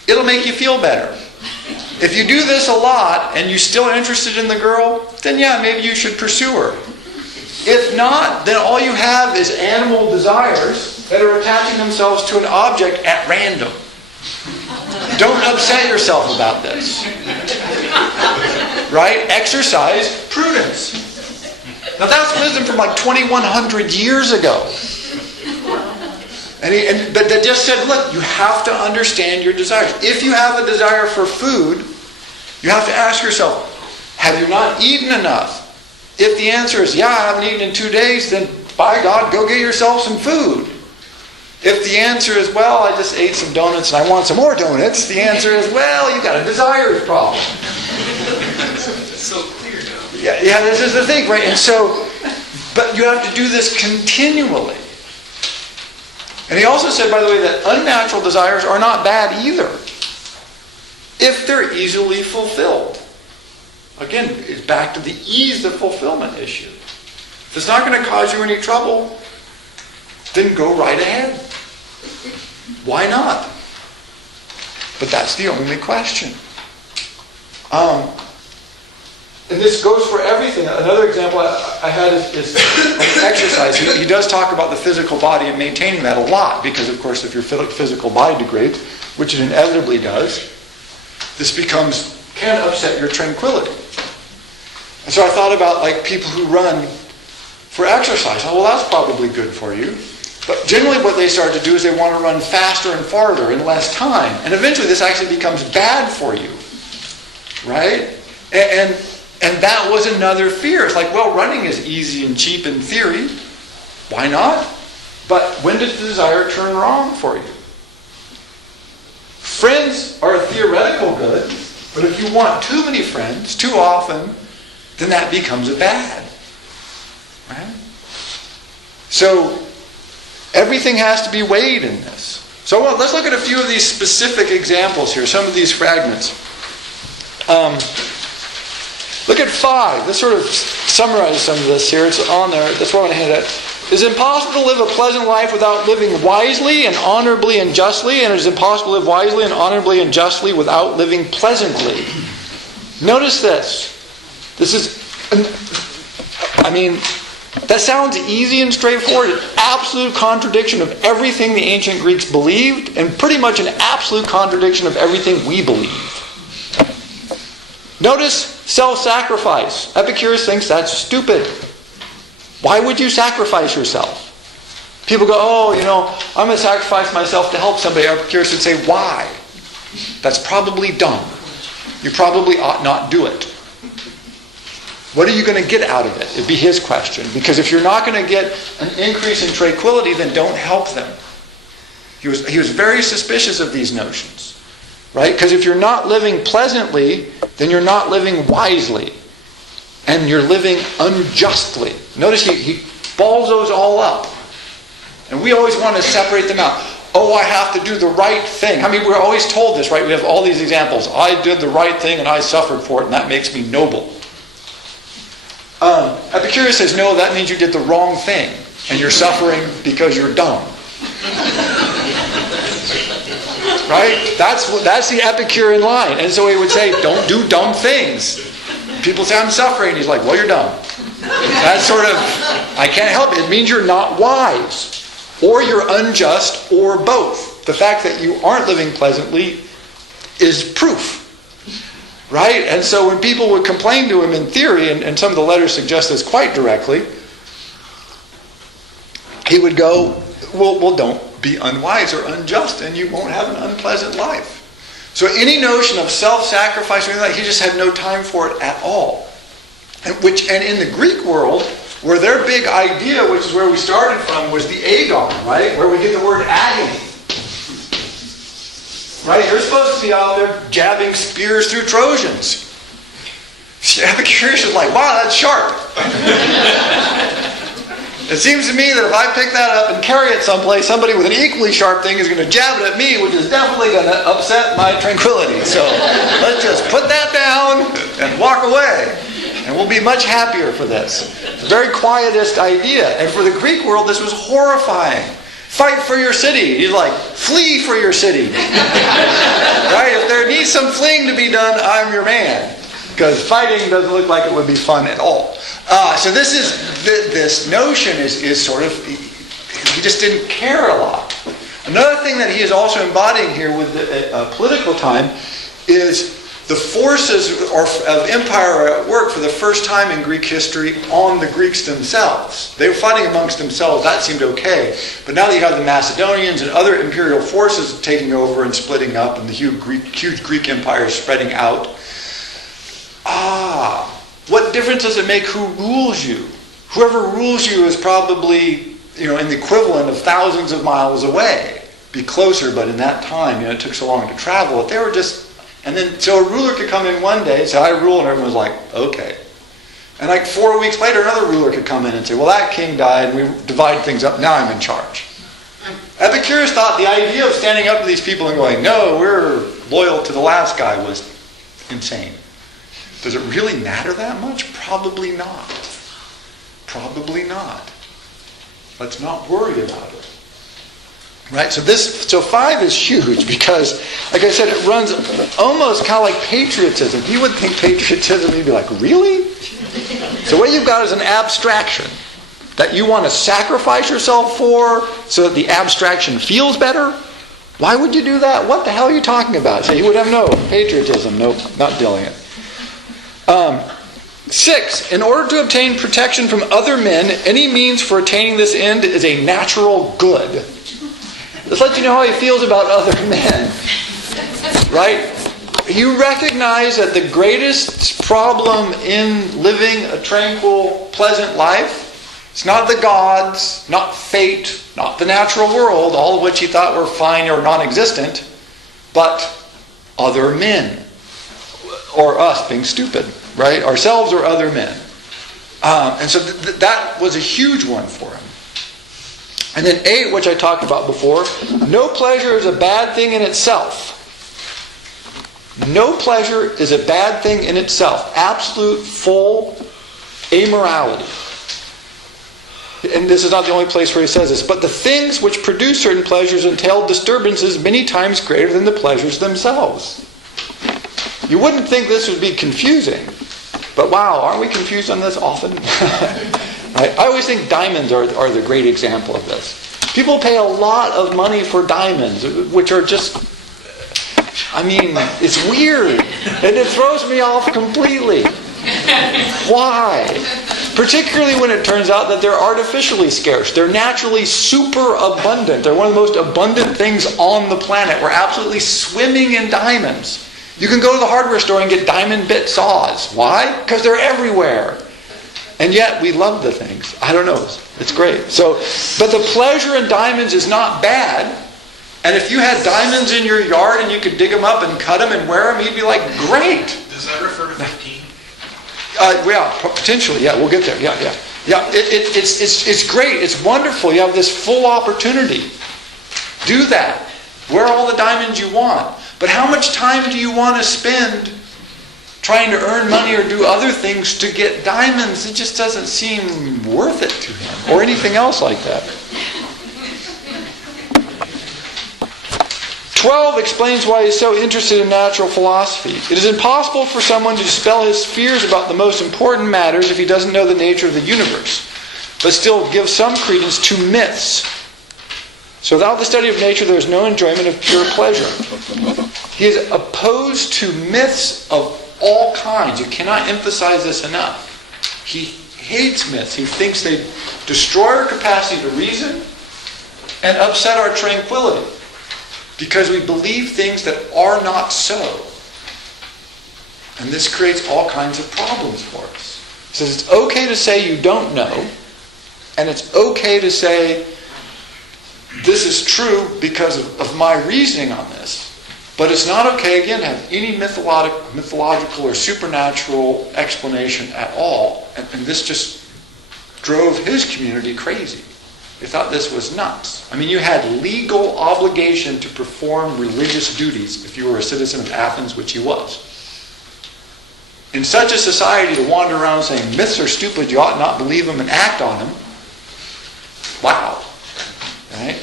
it'll make you feel better. If you do this a lot and you're still interested in the girl, then yeah, maybe you should pursue her. If not, then all you have is animal desires that are attaching themselves to an object at random. Don't upset yourself about this. Right? Exercise prudence. Now that's wisdom from like 2,100 years ago. But that just said, look, you have to understand your desires. If you have a desire for food, you have to ask yourself, have you not eaten enough? If the answer is, yeah, I haven't eaten in 2 days, then by God, go get yourself some food. If the answer is, well, I just ate some donuts and I want some more donuts, the answer is, well, you got a desires problem. It's so clear now. Yeah, this is the thing, right? And so, but you have to do this continually. And he also said, by the way, that unnatural desires are not bad either, if they're easily fulfilled. Again, it's back to the ease of fulfillment issue. If it's not going to cause you any trouble, then go right ahead. Why not? But that's the only question. And this goes for everything. Another example I had is exercise. He does talk about the physical body and maintaining that a lot, because of course if your physical body degrades, which it inevitably does, this can upset your tranquility. And so I thought about like people who run for exercise. Oh, well, that's probably good for you. But generally what they start to do is they want to run faster and farther in less time. And eventually this actually becomes bad for you. Right? And that was another fear. It's like, well, running is easy and cheap in theory. Why not? But when does the desire turn wrong for you? Friends are a theoretical good, but if you want too many friends too often, then that becomes a bad. Right? So everything has to be weighed in this. So let's look at a few of these specific examples here, some of these fragments. Look at 5. This sort of summarizes some of this here. It's on there. That's what I'm going to hand it. It is impossible to live a pleasant life without living wisely and honorably and justly, and it is impossible to live wisely and honorably and justly without living pleasantly. Notice this. This is, that sounds easy and straightforward. An absolute contradiction of everything the ancient Greeks believed, and pretty much an absolute contradiction of everything we believe. Notice self-sacrifice. Epicurus thinks that's stupid. Why would you sacrifice yourself? People go, I'm going to sacrifice myself to help somebody. Epicurus would say, why? That's probably dumb. You probably ought not do it. What are you going to get out of it? It'd be his question. Because if you're not going to get an increase in tranquility, then don't help them. He was very suspicious of these notions. Right? Because if you're not living pleasantly, then you're not living wisely. And you're living unjustly. Notice he balls those all up. And we always want to separate them out. Oh, I have to do the right thing. We're always told this, right? We have all these examples. I did the right thing and I suffered for it, and that makes me noble. Epicurus says, no, that means you did the wrong thing. And you're suffering because you're dumb. Right? That's the Epicurean line. And so he would say, don't do dumb things. People say, I'm suffering. He's like, well, you're dumb. That's sort of, I can't help it. It means you're not wise. Or you're unjust, or both. The fact that you aren't living pleasantly is proof. Right? And so when people would complain to him in theory, and some of the letters suggest this quite directly, he would go, well, don't be unwise or unjust, and you won't have an unpleasant life. So any notion of self-sacrifice or anything like that, he just had no time for it at all. And in the Greek world, where their big idea, which is where we started from, was the agon, right? Where we get the word agony. Right? You're supposed to be out there jabbing spears through Trojans. Epicurus is like, wow, that's sharp. It seems to me that if I pick that up and carry it someplace, somebody with an equally sharp thing is going to jab it at me, which is definitely going to upset my tranquility. So let's just put that down and walk away. And we'll be much happier for this. It's a very quietist idea. And for the Greek world, this was horrifying. fight for your city. He's like, flee for your city. Right? If there needs some fleeing to be done, I'm your man. Because fighting doesn't look like it would be fun at all. So this notion is sort of, he just didn't care a lot. Another thing that he is also embodying here with the political time is the forces of empire are at work for the first time in Greek history on the Greeks themselves. They were fighting amongst themselves. That seemed okay. But now that you have the Macedonians and other imperial forces taking over and splitting up and the huge Greek empire spreading out, what difference does it make who rules you? Whoever rules you is probably, in the equivalent of thousands of miles away. Be closer, but in that time, it took so long to travel. They were just, and then, so a ruler could come in one day, say, I rule, and everyone was like, okay. And like 4 weeks later, another ruler could come in and say, well, that king died, and we divide things up, now I'm in charge. Epicurus thought the idea of standing up to these people and going, no, we're loyal to the last guy was insane. Does it really matter that much? Probably not. Probably not. Let's not worry about it. Right? So 5 is huge because, like I said, it runs almost kind of like patriotism. He would think patriotism, he'd be like, really? So what you've got is an abstraction that you want to sacrifice yourself for so that the abstraction feels better. Why would you do that? What the hell are you talking about? So he would have no patriotism. Nope, not doing it. 6, in order to obtain protection from other men, any means for attaining this end is a natural good. Let's let you know how he feels about other men. Right? You recognize that the greatest problem in living a tranquil, pleasant life, it's not the gods, not fate, not the natural world, all of which he thought were fine or non-existent, but other men. Or us being stupid, right? Ourselves or other men. And so that was a huge one for him. And then 8, which I talked about before, no pleasure is a bad thing in itself. No pleasure is a bad thing in itself. Absolute, full amorality. And this is not the only place where he says this, but the things which produce certain pleasures entail disturbances many times greater than the pleasures themselves. You wouldn't think this would be confusing, but wow, aren't we confused on this often? Right? I always think diamonds are the great example of this. People pay a lot of money for diamonds, which are just, it's weird, and it throws me off completely. Why? Particularly when it turns out that they're artificially scarce. They're naturally super abundant. They're one of the most abundant things on the planet. We're absolutely swimming in diamonds. You can go to the hardware store and get diamond bit saws. Why? Because they're everywhere. And yet we love the things. I don't know. It's great. But the pleasure in diamonds is not bad. And if you had diamonds in your yard and you could dig them up and cut them and wear them, you'd be like, great. Does that refer to 15? Yeah, potentially. Yeah, we'll get there. Yeah. It's great. It's wonderful. You have this full opportunity. Do that. Wear all the diamonds you want. But how much time do you want to spend trying to earn money or do other things to get diamonds? It just doesn't seem worth it to him. Or anything else like that. 12 explains why he's so interested in natural philosophy. It is impossible for someone to dispel his fears about the most important matters if he doesn't know the nature of the universe, but still give some credence to myths. So without the study of nature, there is no enjoyment of pure pleasure. He is opposed to myths of all kinds. You cannot emphasize this enough. He hates myths. He thinks they destroy our capacity to reason and upset our tranquility because we believe things that are not so. And this creates all kinds of problems for us. He says it's okay to say you don't know, and it's okay to say this is true because of my reasoning on this. But it's not okay, again, to have any mythological or supernatural explanation at all. And this just drove his community crazy. They thought this was nuts. You had legal obligation to perform religious duties if you were a citizen of Athens, which he was. In such a society, to wander around saying myths are stupid, you ought not believe them and act on them. Wow. Right?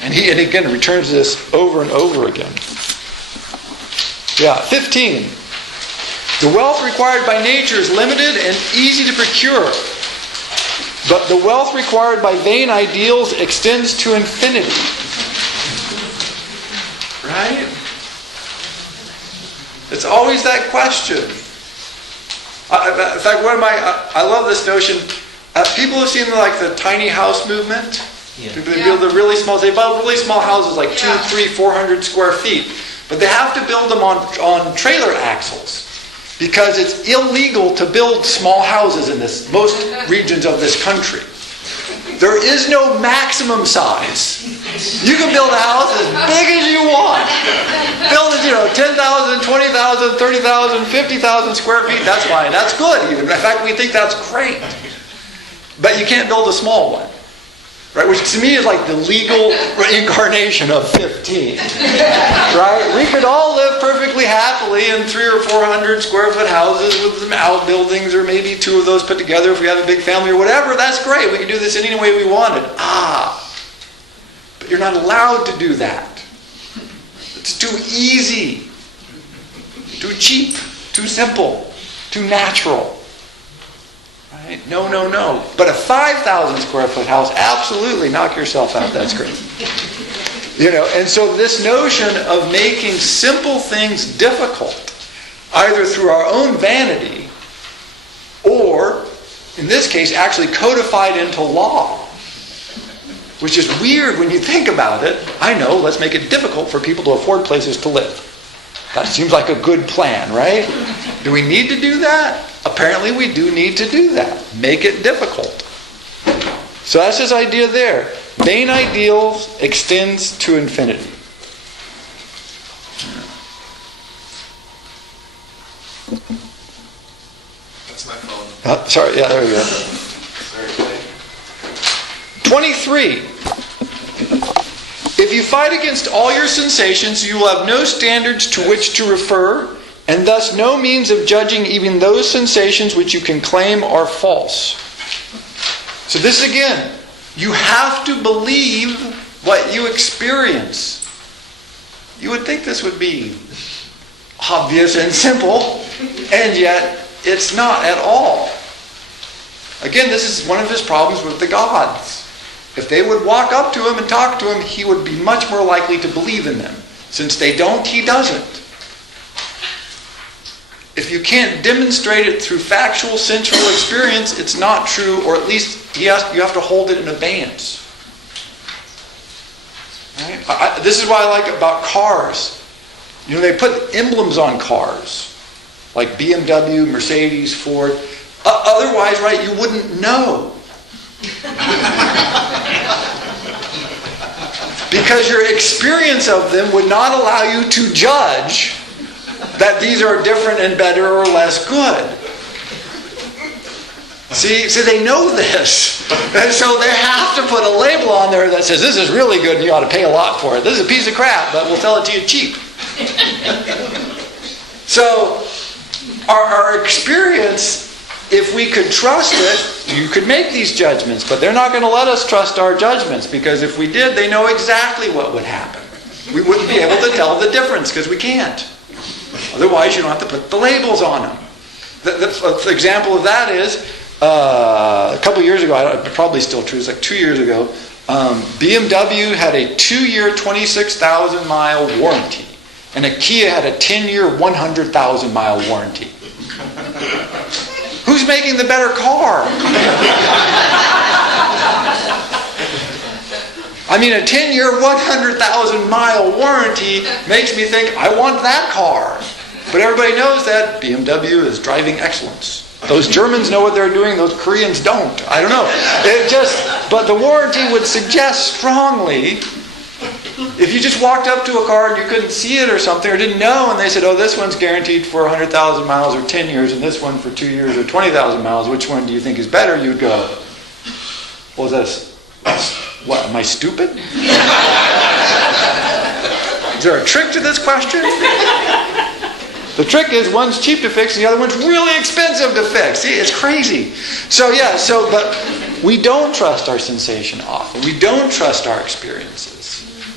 And he again returns to this over and over again. Yeah, 15. The wealth required by nature is limited and easy to procure. But the wealth required by vain ideals extends to infinity. Right? It's always that question. In fact, I love this notion. People have seen the tiny house movement. Yeah. People build the really small. They build really small houses, like 200, 300, 400 square feet. But they have to build them on trailer axles because it's illegal to build small houses in most regions of this country. There is no maximum size. You can build a house as big as you want. Build it, 10,000, 20,000, 30,000, 50,000 square feet. That's fine. That's good even. In fact, we think that's great. But you can't build a small one. Right? Which to me is like the legal incarnation of 15. Right? We could all live perfectly happily in 300 or 400 square foot houses with some outbuildings, or maybe two of those put together if we have a big family or whatever. That's great. We can do this any way we wanted. But you're not allowed to do that. It's too easy, too cheap, too simple, too natural. Right? No. But a 5,000 square foot house, absolutely, knock yourself out. That's great. And so this notion of making simple things difficult, either through our own vanity, or, in this case, actually codified into law, which is weird when you think about it. I know, let's make it difficult for people to afford places to live. That seems like a good plan, right? Do we need to do that? Apparently we do need to do that. Make it difficult. So that's his idea there. Vain ideals extends to infinity. That's my phone. Sorry, yeah, there we go. 23. If you fight against all your sensations, you will have no standards to which to refer, and thus no means of judging even those sensations which you can claim are false. So this again, you have to believe what you experience. You would think this would be obvious and simple, and yet it's not at all. Again, this is one of his problems with the gods. If they would walk up to him and talk to him, he would be much more likely to believe in them. Since they don't, he doesn't. If you can't demonstrate it through factual sensual experience, it's not true, or at least you have to hold it in abeyance. Right? This is what I like about cars. They put emblems on cars, like BMW, Mercedes, Ford. Otherwise, right, you wouldn't know. Because your experience of them would not allow you to judge that these are different and better or less good. See, they know this. And so they have to put a label on there that says, this is really good and you ought to pay a lot for it. This is a piece of crap, but we'll sell it to you cheap. So, our experience, if we could trust it, you could make these judgments, but they're not going to let us trust our judgments, because if we did, they know exactly what would happen. We wouldn't be able to tell the difference, because we can't. Otherwise, you don't have to put the labels on them. The example of that is, a couple years ago, probably still true, it's like 2 years ago, BMW had a 2-year, 26,000-mile warranty, and a Kia had a 10-year, 100,000-mile warranty. Who's making the better car? I mean, a 10-year, 100,000-mile warranty makes me think, I want that car. But everybody knows that BMW is driving excellence. Those Germans know what they're doing, those Koreans don't. I don't know. But the warranty would suggest strongly, if you just walked up to a car and you couldn't see it or something, or didn't know, and they said, oh, this one's guaranteed for 100,000 miles or 10 years, and this one for 2 years or 20,000 miles, which one do you think is better? You'd go, well, what, am I stupid? Is there a trick to this question? The trick is one's cheap to fix and the other one's really expensive to fix. See, it's crazy. But we don't trust our sensation often. We don't trust our experiences.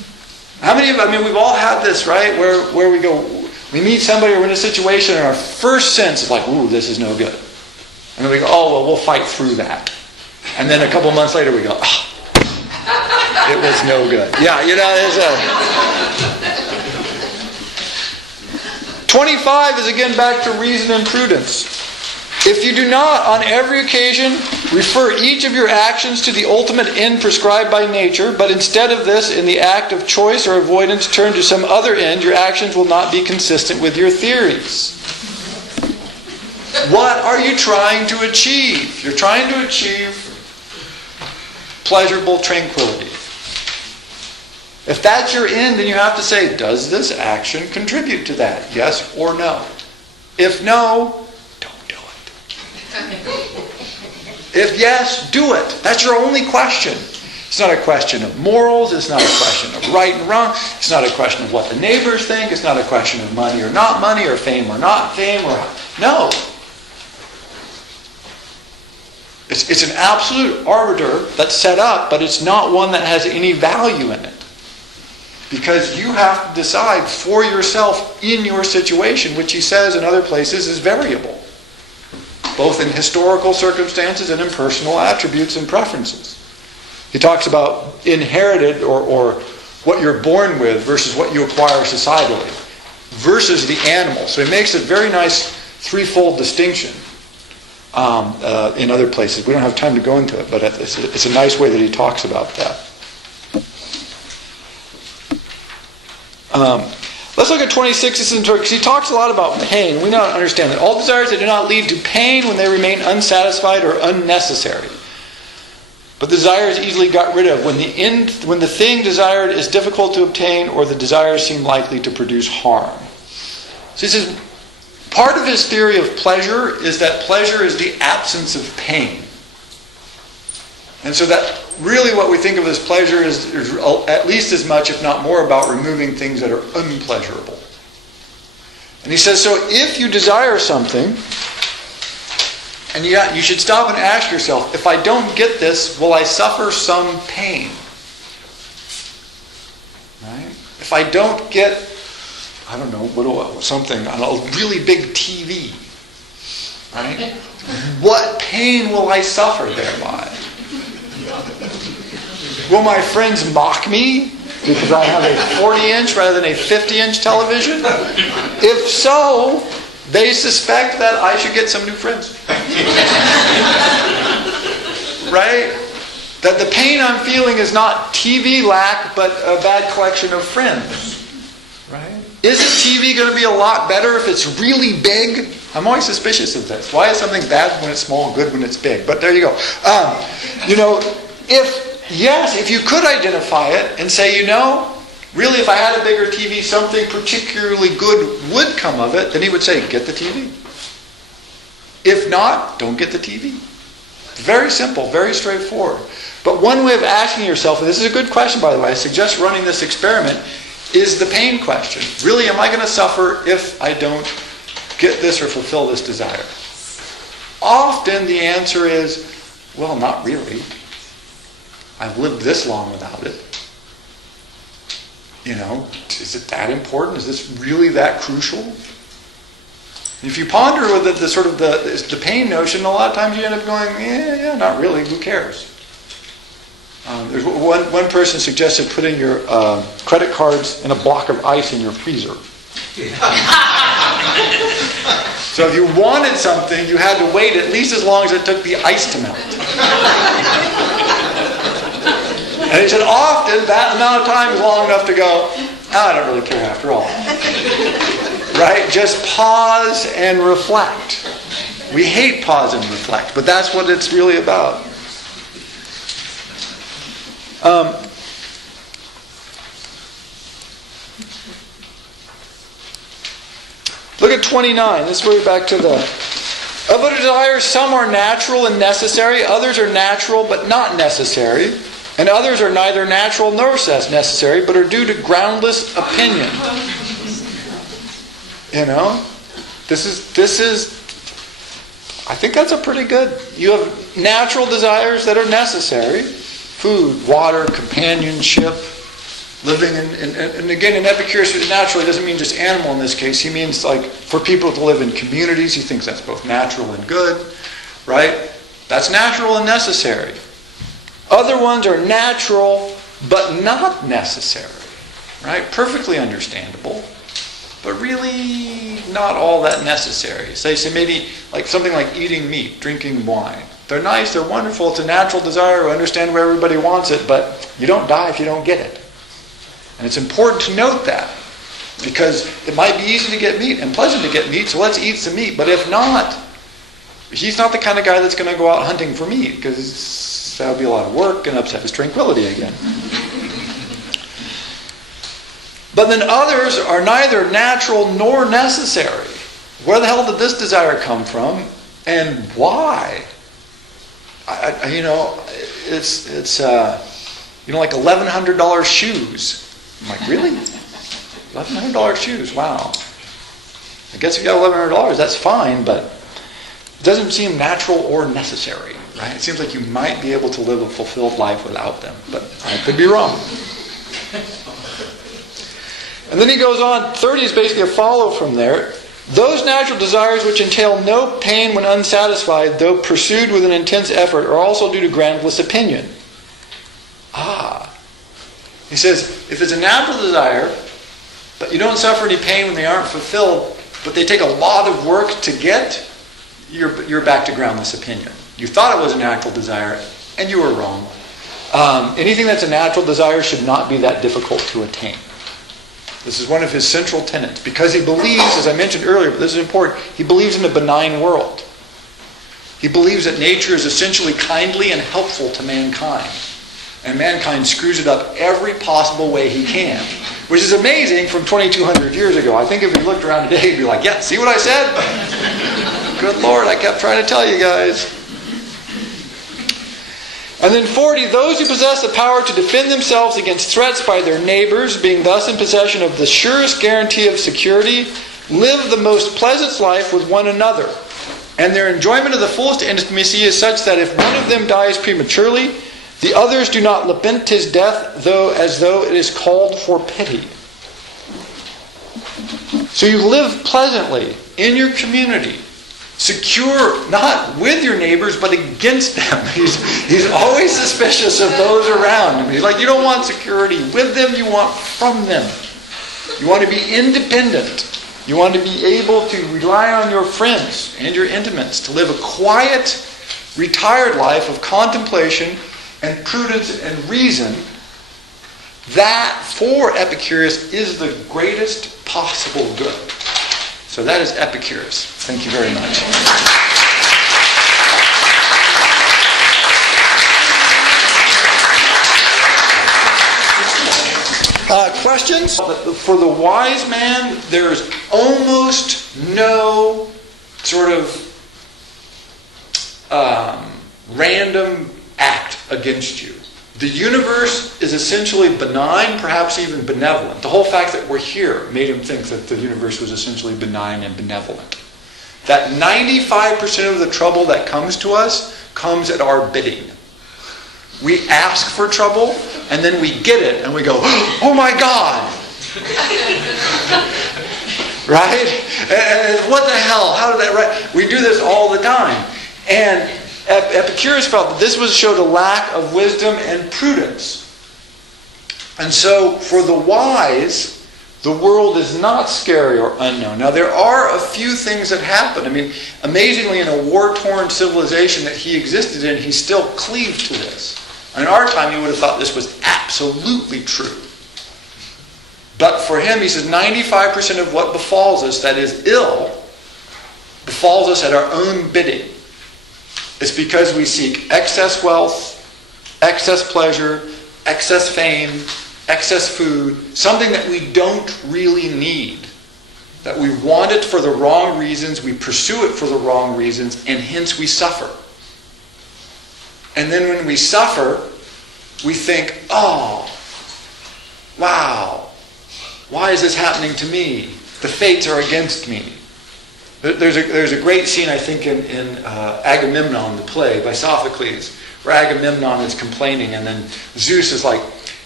How many of, we've all had this, right? Where we go, we meet somebody or we're in a situation and our first sense is like, ooh, this is no good. And then we go, oh, well, we'll fight through that. And then a couple months later we go, oh, it was no good. Yeah, there's a... 25 is again back to reason and prudence. If you do not, on every occasion, refer each of your actions to the ultimate end prescribed by nature, but instead of this, in the act of choice or avoidance, turn to some other end, your actions will not be consistent with your theories. What are you trying to achieve? You're trying to achieve pleasurable tranquility. If that's your end, then you have to say, does this action contribute to that? Yes or no? If no, don't do it. If yes, do it. That's your only question. It's not a question of morals. It's not a question of right and wrong. It's not a question of what the neighbors think. It's not a question of money or not money, or fame or not fame. No. It's an absolute arbiter that's set up, but it's not one that has any value in it. Because you have to decide for yourself in your situation, which he says in other places is variable, both in historical circumstances and in personal attributes and preferences. He talks about inherited or what you're born with versus what you acquire societally versus the animal. So he makes a very nice threefold distinction in other places. We don't have time to go into it, but it's a nice way that he talks about that. Let's look at 26 because he talks a lot about pain. We don't understand that all desires that do not lead to pain when they remain unsatisfied are unnecessary. But the desire is easily got rid of when the thing desired is difficult to obtain or the desires seem likely to produce harm. So he says, part of his theory of pleasure is that pleasure is the absence of pain. And so that really what we think of as pleasure is at least as much, if not more, about removing things that are unpleasurable. And he says, so if you desire something, and you should stop and ask yourself, if I don't get this, will I suffer some pain? Right? If I don't get, I don't know, something, a really big TV, right? What pain will I suffer thereby? Will my friends mock me because I have a 40-inch rather than a 50-inch television? If so, they suspect that I should get some new friends. Right? That the pain I'm feeling is not TV lack, but a bad collection of friends. Right? Isn't TV going to be a lot better if it's really big? I'm always suspicious of this. Why is something bad when it's small and good when it's big? But there you go. If you could identify it and say, really if I had a bigger TV, something particularly good would come of it, then he would say, get the TV. If not, don't get the TV. Very simple, very straightforward. But one way of asking yourself, and this is a good question by the way, I suggest running this experiment, is the pain question. Really, am I going to suffer if I don't get this or fulfill this desire? Often the answer is, well, not really. I've lived this long without it. Is it that important? Is this really that crucial? If you ponder with the pain notion, a lot of times you end up going, yeah, not really. Who cares? There's one person suggested putting your credit cards in a block of ice in your freezer. So if you wanted something, you had to wait at least as long as it took the ice to melt. And he said often that amount of time is long enough to go, I don't really care after all. Right? Just pause and reflect. We hate pause and reflect, but that's what it's really about. Look at 29. This is where we're back to the... Of the desires, some are natural and necessary. Others are natural but not necessary. And others are neither natural nor necessary, but are due to groundless opinion. This is. I think that's a pretty good. You have natural desires that are necessary: food, water, companionship, living and again, in Epicurus, natural, he doesn't mean just animal in this case. He means like for people to live in communities. He thinks that's both natural and good, right? That's natural and necessary. Other ones are natural but not necessary, right? Perfectly understandable, but really not all that necessary. So you say maybe like something like eating meat, drinking wine. They're nice, they're wonderful, it's a natural desire, we understand where everybody wants it, but you don't die if you don't get it. And it's important to note that, because it might be easy to get meat and pleasant to get meat, so let's eat some meat. But if not, he's not the kind of guy that's going to go out hunting for meat, because that would be a lot of work and upset his tranquility again. But then others are neither natural nor necessary. Where the hell did this desire come from, and why? It's like $1,100 shoes. I'm like, really? $1,100 shoes? Wow. I guess if you have $1,100, that's fine, but it doesn't seem natural or necessary, right? It seems like you might be able to live a fulfilled life without them, but I could be wrong. And then he goes on, 30 is basically a follow from there. Those natural desires which entail no pain when unsatisfied, though pursued with an intense effort, are also due to groundless opinion. He says, if it's a natural desire, but you don't suffer any pain when they aren't fulfilled, but they take a lot of work to get, you're back to groundless opinion. You thought it was a natural desire, and you were wrong. Anything that's a natural desire should not be that difficult to attain. This is one of his central tenets, because he believes, as I mentioned earlier, but this is important, he believes in a benign world. He believes that nature is essentially kindly and helpful to mankind. And mankind screws it up every possible way he can. Which is amazing from 2,200 years ago. I think if you looked around today, you'd be like, yeah, see what I said? Good Lord, I kept trying to tell you guys. And then 40, those who possess the power to defend themselves against threats by their neighbors, being thus in possession of the surest guarantee of security, live the most pleasant life with one another. And their enjoyment of the fullest intimacy is such that if one of them dies prematurely, the others do not lament his death, as though it is called for pity. So you live pleasantly in your community, secure not with your neighbors, but against them. He's always suspicious of those around him. He's like, you don't want security with them, you want from them. You want to be independent. You want to be able to rely on your friends and your intimates to live a quiet, retired life of contemplation and prudence and reason. That, for Epicurus, is the greatest possible good. So that is Epicurus. Thank you very much. Questions? For the wise man, there's almost no sort of random act against you. The universe is essentially benign, perhaps even benevolent. The whole fact that we're here made him think that the universe was essentially benign and benevolent. That 95% of the trouble that comes to us comes at our bidding. We ask for trouble, and then we get it, and we go, oh my God! Right? And what the hell? How did that, right? We do this all the time. And Epicurus felt that this showed a lack of wisdom and prudence. And so, for the wise, the world is not scary or unknown. Now, there are a few things that happen. I mean, amazingly, in a war-torn civilization that he existed in, he still cleaved to this. In our time, you would have thought this was absolutely true. But for him, he says, 95% of what befalls us, that is ill, befalls us at our own bidding. It's because we seek excess wealth, excess pleasure, excess fame, excess food, something that we don't really need. That we want it for the wrong reasons, we pursue it for the wrong reasons, and hence we suffer. And then when we suffer, we think, oh, wow, why is this happening to me? The fates are against me. There's a great scene, I think, in Agamemnon, the play by Sophocles, where Agamemnon is complaining, and then Zeus is like,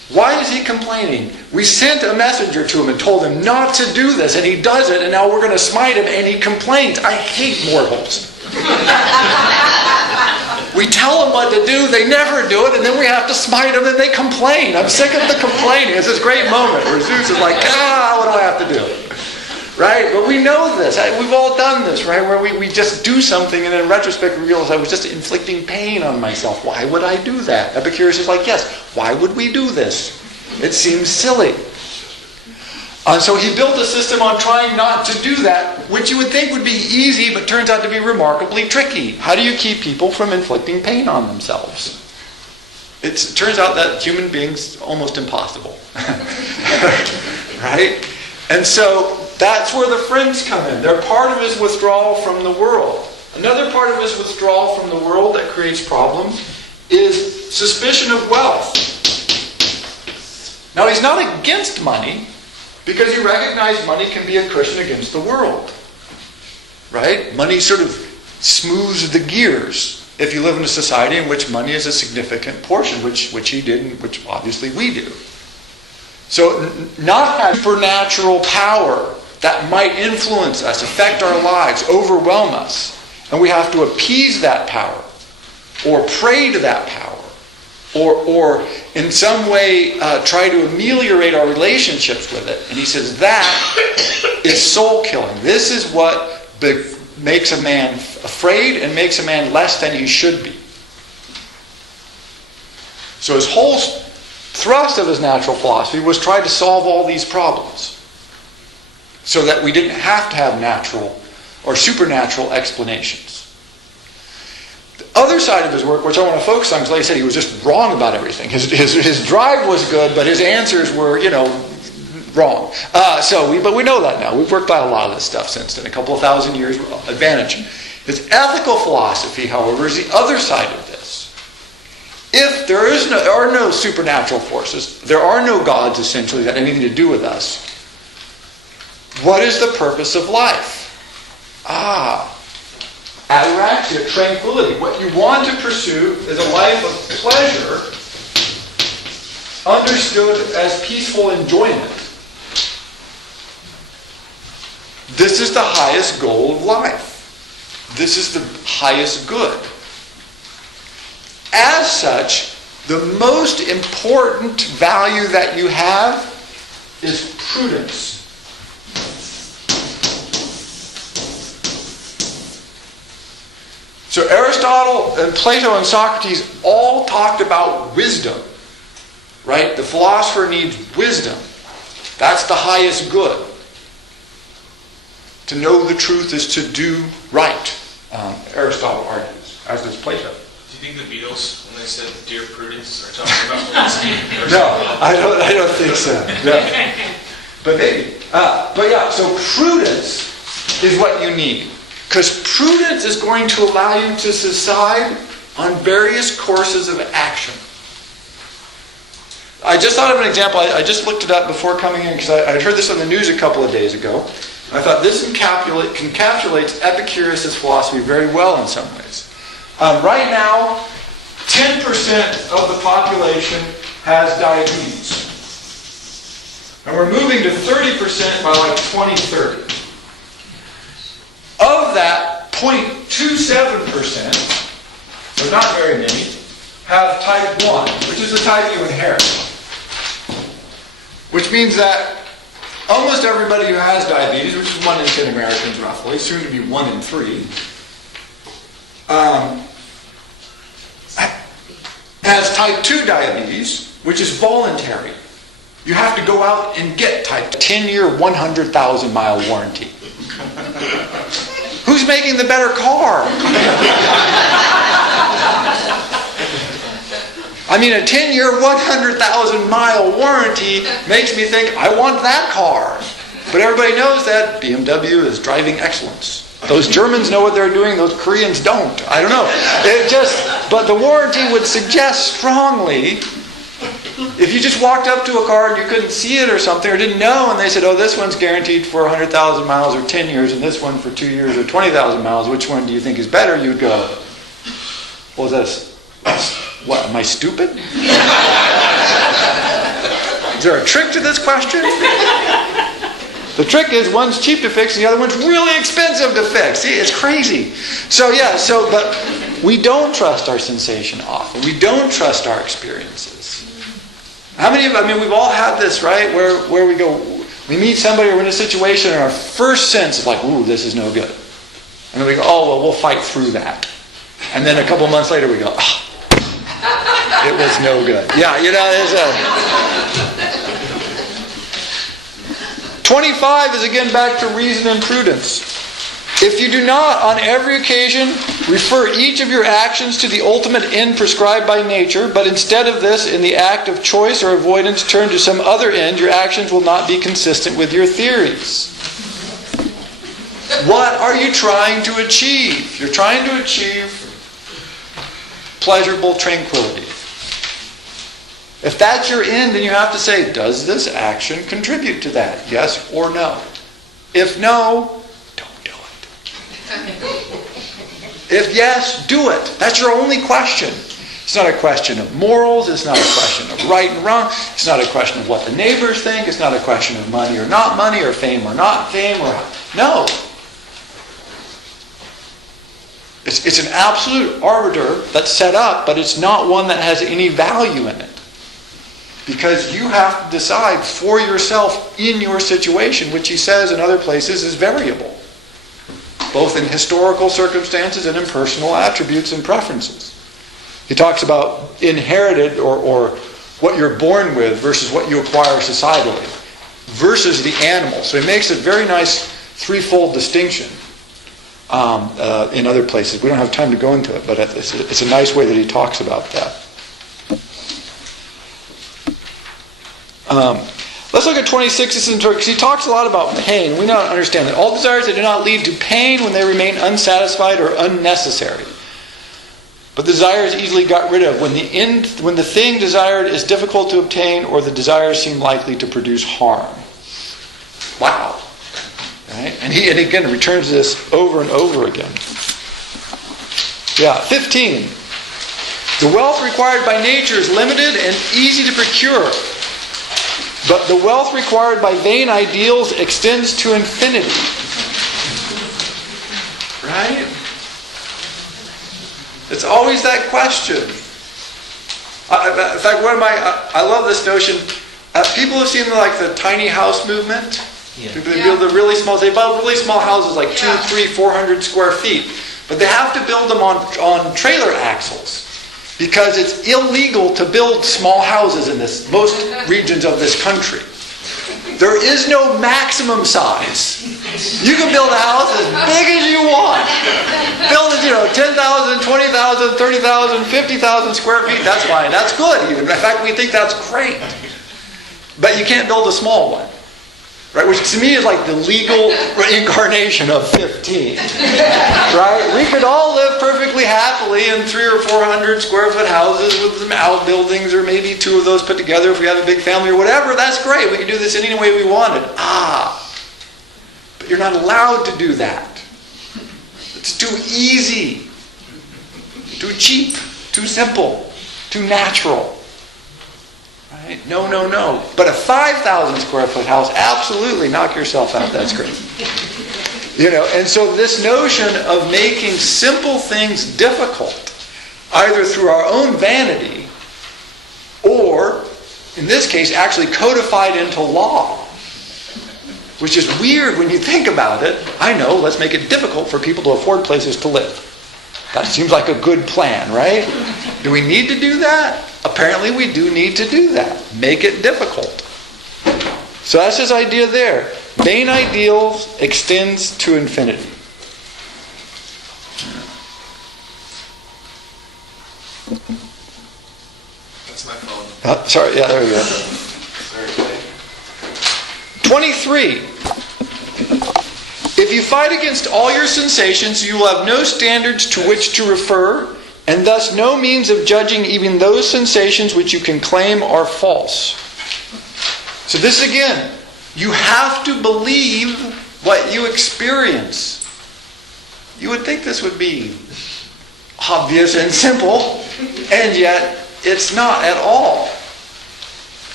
Why is he complaining? We sent a messenger to him and told him not to do this, and he does it, and now we're going to smite him, and he complains. I hate mortals. We tell them what to do, they never do it, and then we have to smite them, and they complain. I'm sick of the complaining. It's this great moment where Zeus is like, what do I have to do? Right? But we know this. We've all done this, right? Where we just do something, and in retrospect we realize I was just inflicting pain on myself. Why would I do that? Epicurus is like, yes, why would we do this? It seems silly. And so he built a system on trying not to do that, which you would think would be easy, but turns out to be remarkably tricky. How do you keep people from inflicting pain on themselves? It turns out that human beings almost impossible. Right? And so that's where the friends come in. They're part of his withdrawal from the world. Another part of his withdrawal from the world that creates problems is suspicion of wealth. Now, he's not against money, because he recognized money can be a cushion against the world. Right? Money sort of smooths the gears if you live in a society in which money is a significant portion, which he did, and which obviously we do. So not having supernatural power that might influence us, affect our lives, overwhelm us, and we have to appease that power, or pray to that power, or in some way try to ameliorate our relationships with it. And he says that is soul killing. This is what makes a man afraid and makes a man less than he should be. So his whole thrust of his natural philosophy was try to solve all these problems so that we didn't have to have natural or supernatural explanations. The other side of his work, which I want to focus on, because like I said, he was just wrong about everything. His drive was good, but his answers were, wrong. But we know that now. We've worked out a lot of this stuff since then. A couple of thousand years advantage. His ethical philosophy, however, is the other side of this. If there are no supernatural forces, there are no gods essentially that have anything to do with us, what is the purpose of life? Ataraxia, tranquility. What you want to pursue is a life of pleasure, understood as peaceful enjoyment. This is the highest goal of life. This is the highest good. As such, the most important value that you have is prudence. So Aristotle and Plato and Socrates all talked about wisdom, right? The philosopher needs wisdom. That's the highest good. To know the truth is to do right, Aristotle argues, as does Plato. Do you think the Beatles, when they said "Dear Prudence," are talking about whiskey? No, I don't think so. No. But maybe. So prudence is what you need. Because prudence is going to allow you to decide on various courses of action. I just thought of an example. I just looked it up before coming in because I heard this on the news a couple of days ago. I thought this encapsulates Epicurus' philosophy very well in some ways. Right now, 10% of the population has diabetes. And we're moving to 30% by like 2030. Of that, 0.27%, so not very many, have type 1, which is the type you inherit. Which means that almost everybody who has diabetes, which is 1 in 10 Americans roughly, soon to be 1 in 3, has type 2 diabetes, which is voluntary. You have to go out and get type 2. 10-year, 100,000-mile warranty. Who's making the better car? I mean, a 10-year, 100,000-mile warranty makes me think, I want that car. But everybody knows that BMW is driving excellence. Those Germans know what they're doing, those Koreans don't. I don't know. But the warranty would suggest strongly, if you just walked up to a car and you couldn't see it or something, or didn't know, and they said, this one's guaranteed for 100,000 miles or 10 years, and this one for 2 years or 20,000 miles, which one do you think is better? You'd go, what, am I stupid? Is there a trick to this question? The trick is one's cheap to fix and the other one's really expensive to fix. See, it's crazy. But we don't trust our sensation often. We don't trust our experiences. How many of, we've all had this, right? Where we go, we meet somebody or we're in a situation and our first sense is like, ooh, this is no good. And then we go, oh, well, we'll fight through that. And then a couple months later we go, oh, it was no good. Yeah, there's a... 25 is again back to reason and prudence. If you do not, on every occasion, refer each of your actions to the ultimate end prescribed by nature, but instead of this, in the act of choice or avoidance, turn to some other end, your actions will not be consistent with your theories. What are you trying to achieve? You're trying to achieve pleasurable tranquility. If that's your end, then you have to say, does this action contribute to that? Yes or no? If no, don't do it. If yes, do it. That's your only question. It's not a question of morals. It's not a question of right and wrong. It's not a question of what the neighbors think. It's not a question of money or not money or fame or not fame. No. It's an absolute arbiter that's set up, but it's not one that has any value in it. Because you have to decide for yourself in your situation, which he says in other places is variable. Both in historical circumstances and in personal attributes and preferences. He talks about inherited or what you're born with versus what you acquire societally versus the animal. So he makes a very nice threefold distinction in other places. We don't have time to go into it, but it's a nice way that he talks about that. Let's look at 26 because he talks a lot about pain. We don't understand that all desires that do not lead to pain when they remain unsatisfied or unnecessary. But the desire is easily got rid of when the thing desired is difficult to obtain or the desires seem likely to produce harm. Wow. Right? And he again returns to this over and over again. Yeah, 15. The wealth required by nature is limited and easy to procure. But the wealth required by vain ideals extends to infinity. Right? It's always that question. In fact, I love this notion. People have seen the tiny house movement. Yeah. People build the really small. They build really small houses, like 200, 300, 400 square feet, but they have to build them on trailer axles. Because it's illegal to build small houses in most regions of this country. There is no maximum size. You can build a house as big as you want. Build it, 10,000, 20,000, 30,000, 50,000 square feet. That's fine. That's good even. In fact, we think that's great. But you can't build a small one. Right? Which to me is like the legal incarnation of 15. Right? We could all live perfectly happily in 300 or 400 square foot houses with some outbuildings or maybe two of those put together if we have a big family or whatever. That's great. We can do this any way we wanted. But you're not allowed to do that. It's too easy. Too cheap. Too simple. Too natural. Right? No. But a 5,000 square foot house, absolutely knock yourself out. That's great. And so this notion of making simple things difficult, either through our own vanity or, in this case, actually codified into law, which is weird when you think about it. I know, let's make it difficult for people to afford places to live. That seems like a good plan, right? Do we need to do that? Apparently we do need to do that. Make it difficult. So that's his idea there. Vain ideals extends to infinity. That's my phone. Sorry, yeah, there we go. 23. If you fight against all your sensations, you will have no standards to which to refer, and thus no means of judging even those sensations which you can claim are false. So this again, you have to believe what you experience. You would think this would be obvious and simple, and yet it's not at all.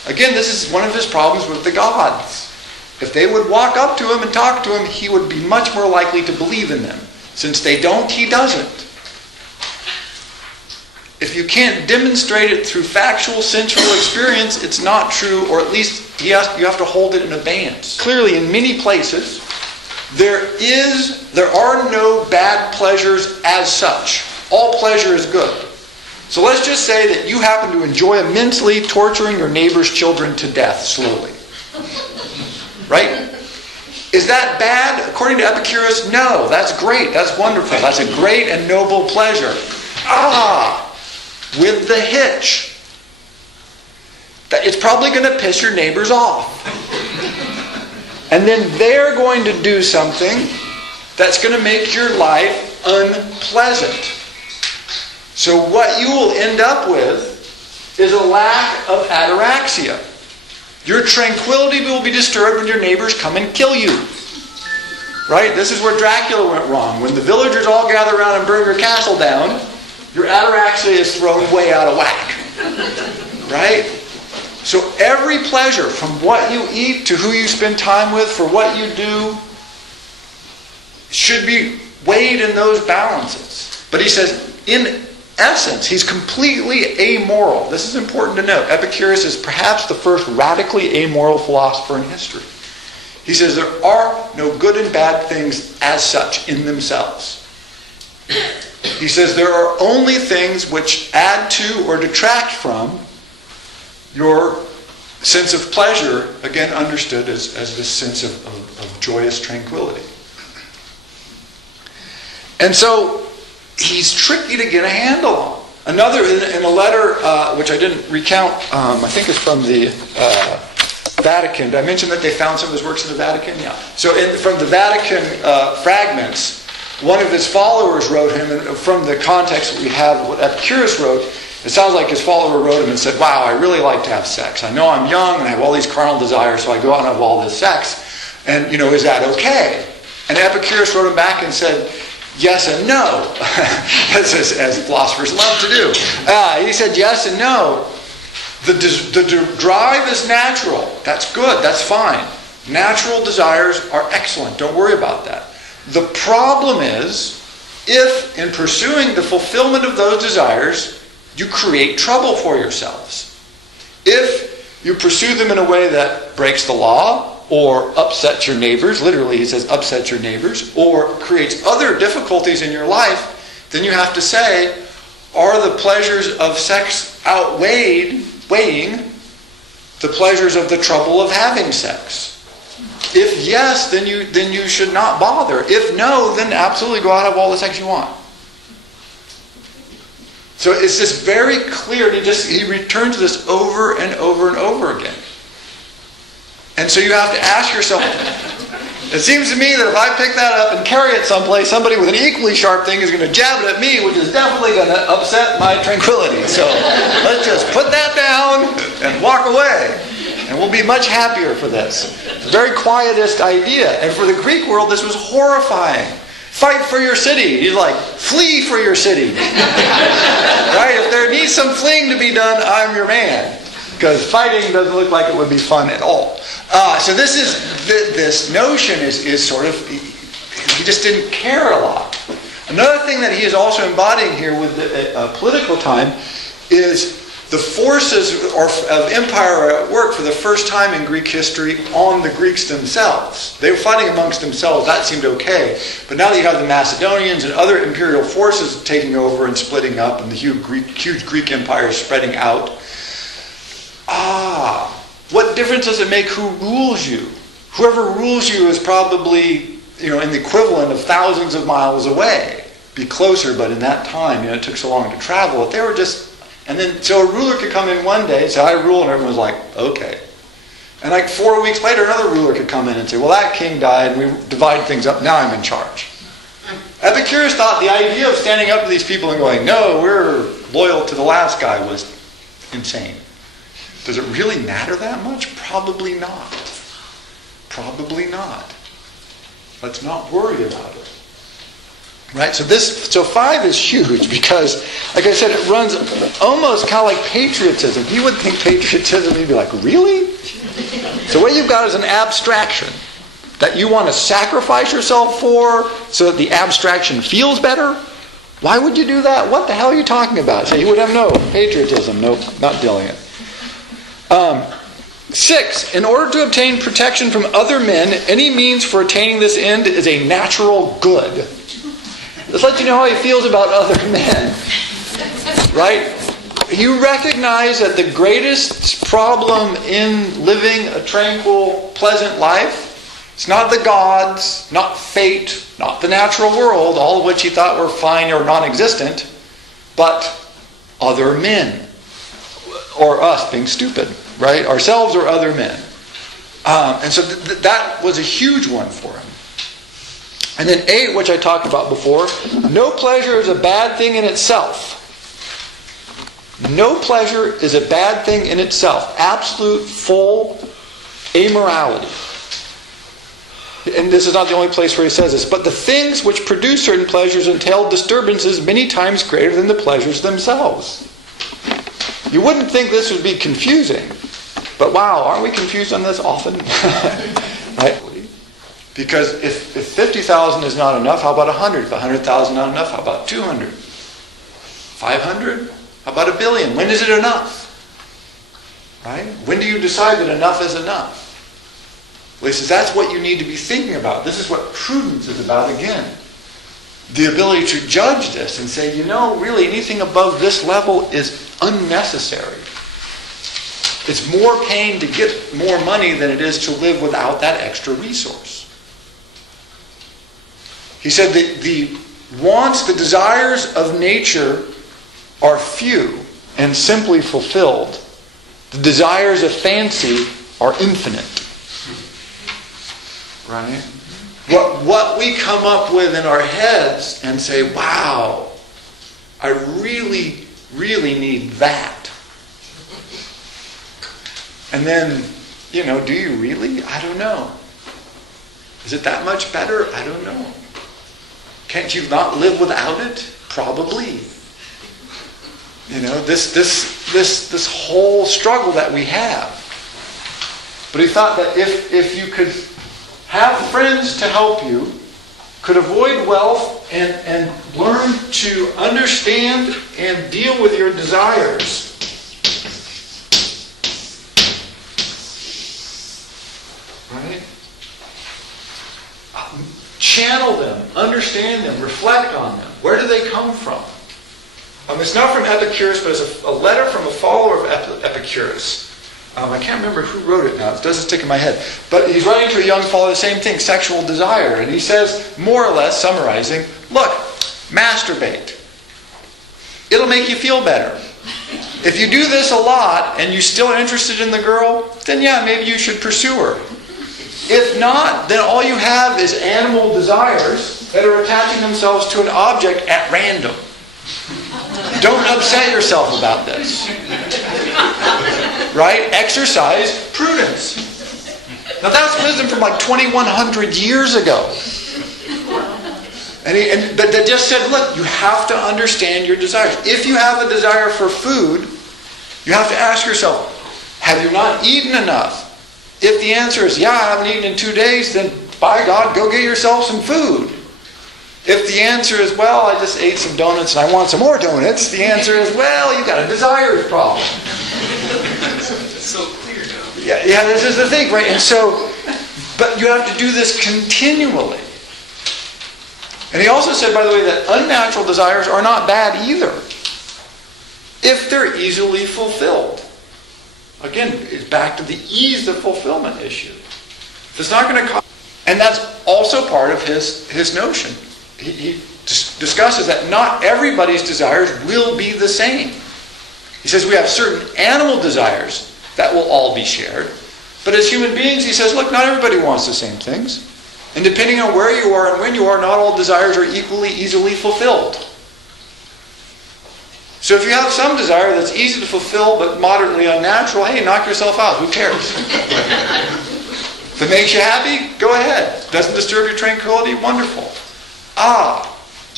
Again, this is one of his problems with the gods. If they would walk up to him and talk to him, he would be much more likely to believe in them. Since they don't, he doesn't. If you can't demonstrate it through factual, sensual experience, it's not true, or at least you have to hold it in abeyance. Clearly, in many places, there are no bad pleasures as such. All pleasure is good. So let's just say that you happen to enjoy immensely torturing your neighbor's children to death slowly. Right? Is that bad? According to Epicurus, no. That's great. That's wonderful. That's a great and noble pleasure. With the hitch. It's probably going to piss your neighbors off. And then they're going to do something that's going to make your life unpleasant. So what you will end up with is a lack of ataraxia. Your tranquility will be disturbed when your neighbors come and kill you. Right? This is where Dracula went wrong. When the villagers all gather around and burn your castle down, your ataraxia is thrown way out of whack. Right? So every pleasure, from what you eat to who you spend time with, for what you do, should be weighed in those balances. But he says, in essence, he's completely amoral. This is important to note. Epicurus is perhaps the first radically amoral philosopher in history. He says there are no good and bad things as such in themselves. He says there are only things which add to or detract from your sense of pleasure, again understood as this sense of joyous tranquility. And so he's tricky to get a handle on. Another, in a letter which I didn't recount, I think it's from the Vatican. Did I mention that they found some of his works in the Vatican? Yeah. So from the Vatican fragments, one of his followers wrote him, and from the context that we have what Epicurus wrote, it sounds like his follower wrote him and said, wow, I really like to have sex. I know I'm young and I have all these carnal desires, so I go out and have all this sex. And, is that okay? And Epicurus wrote him back and said, yes and no, as philosophers love to do. He said yes and no. The drive is natural. That's good. That's fine. Natural desires are excellent. Don't worry about that. The problem is, if in pursuing the fulfillment of those desires, you create trouble for yourselves. If you pursue them in a way that breaks the law, or upsets your neighbors, literally he says upsets your neighbors, or creates other difficulties in your life, then you have to say, are the pleasures of sex weighing the pleasures of the trouble of having sex? If yes, then you should not bother. If no, then absolutely go out and have all the sex you want. So it's just very clear. He returns to this over and over and over again. And so you have to ask yourself, it seems to me that if I pick that up and carry it someplace, somebody with an equally sharp thing is going to jab it at me, which is definitely going to upset my tranquility. So let's just put that down and walk away. And we'll be much happier for this. It's a very quietist idea. And for the Greek world, this was horrifying. Fight for your city. He's like, flee for your city. Right? If there needs some fleeing to be done, I'm your man. Because fighting doesn't look like it would be fun at all. So this notion is sort of, he just didn't care a lot. Another thing that he is also embodying here with the political time is the forces of empire are at work for the first time in Greek history on the Greeks themselves. They were fighting amongst themselves. That seemed okay. But now that you have the Macedonians and other imperial forces taking over and splitting up, and the huge Greek empire spreading out, what difference does it make who rules you? Whoever rules you is probably, in the equivalent of thousands of miles away. Be closer, but in that time, it took so long to travel. They were just, and then, so a ruler could come in one day, say, I rule, and everyone was like, okay. And 4 weeks later, another ruler could come in and say, well, that king died, and we divide things up, now I'm in charge. Epicurus thought the idea of standing up to these people and going, no, we're loyal to the last guy, was insane. Does it really matter that much? Probably not. Probably not. Let's not worry about it. Right? So 5 is huge because, like I said, it runs almost kind of like patriotism. You would think patriotism, you'd be like, really? So what you've got is an abstraction that you want to sacrifice yourself for so that the abstraction feels better. Why would you do that? What the hell are you talking about? So you would have no patriotism. Nope, not dealing it. 6, in order to obtain protection from other men, any means for attaining this end is a natural good. Let's let you know how he feels about other men. Right? You recognize that the greatest problem in living a tranquil, pleasant life, it's not the gods, not fate, not the natural world, all of which he thought were fine or non-existent, but other men. Or us being stupid, right? Ourselves or other men. And so that was a huge one for him. And then 8, which I talked about before, no pleasure is a bad thing in itself. No pleasure is a bad thing in itself. Absolute, full amorality. And this is not the only place where he says this, but the things which produce certain pleasures entail disturbances many times greater than the pleasures themselves. You wouldn't think this would be confusing, but wow, aren't we confused on this often? Right? Because if 50,000 is not enough, how about 100? If 100,000 is not enough, how about 200? 500? How about 1 billion? When is it enough? Right? When do you decide that enough is enough? Well, he says that's what you need to be thinking about. This is what prudence is about again. The ability to judge this and say, really anything above this level is unnecessary. It's more pain to get more money than it is to live without that extra resource. He said that the wants, the desires of nature are few and simply fulfilled. The desires of fancy are infinite. Right? What we come up with in our heads and say, wow, I really, really need that. And then, do you really? I don't know. Is it that much better? I don't know. Can't you not live without it? Probably. This whole struggle that we have. But he thought that if you could have friends to help you, could avoid wealth and learn to understand and deal with your desires, right? Channel them, understand them, reflect on them. Where do they come from? It's not from Epicurus, but it's a letter from a follower of Epicurus. I can't remember who wrote it now. It doesn't stick in my head. But he's writing to a young follower the same thing, sexual desire. And he says, more or less, summarizing, look, masturbate. It'll make you feel better. If you do this a lot and you're still interested in the girl, then yeah, maybe you should pursue her. If not, then all you have is animal desires that are attaching themselves to an object at random. Don't upset yourself about this. Right? Exercise prudence. Now that's wisdom from like 2,100 years ago. But they just said, look, you have to understand your desires. If you have a desire for food, you have to ask yourself, have you not eaten enough? If the answer is, yeah, I haven't eaten in 2 days, then by God, go get yourself some food. If the answer is, well, I just ate some donuts and I want some more donuts, the answer is, well, you got a desires problem. It's so clear now. Yeah, this is the thing, right? And so, but you have to do this continually. And he also said, by the way, that unnatural desires are not bad either, if they're easily fulfilled. Again, it's back to the ease of fulfillment issue. It's not going to cost. And that's also part of his notion. He discusses that not everybody's desires will be the same. He says we have certain animal desires that will all be shared. But as human beings, he says, look, not everybody wants the same things. And depending on where you are and when you are, not all desires are equally easily fulfilled. So if you have some desire that's easy to fulfill but moderately unnatural, hey, knock yourself out. Who cares? If it makes you happy, go ahead. Doesn't disturb your tranquility, wonderful.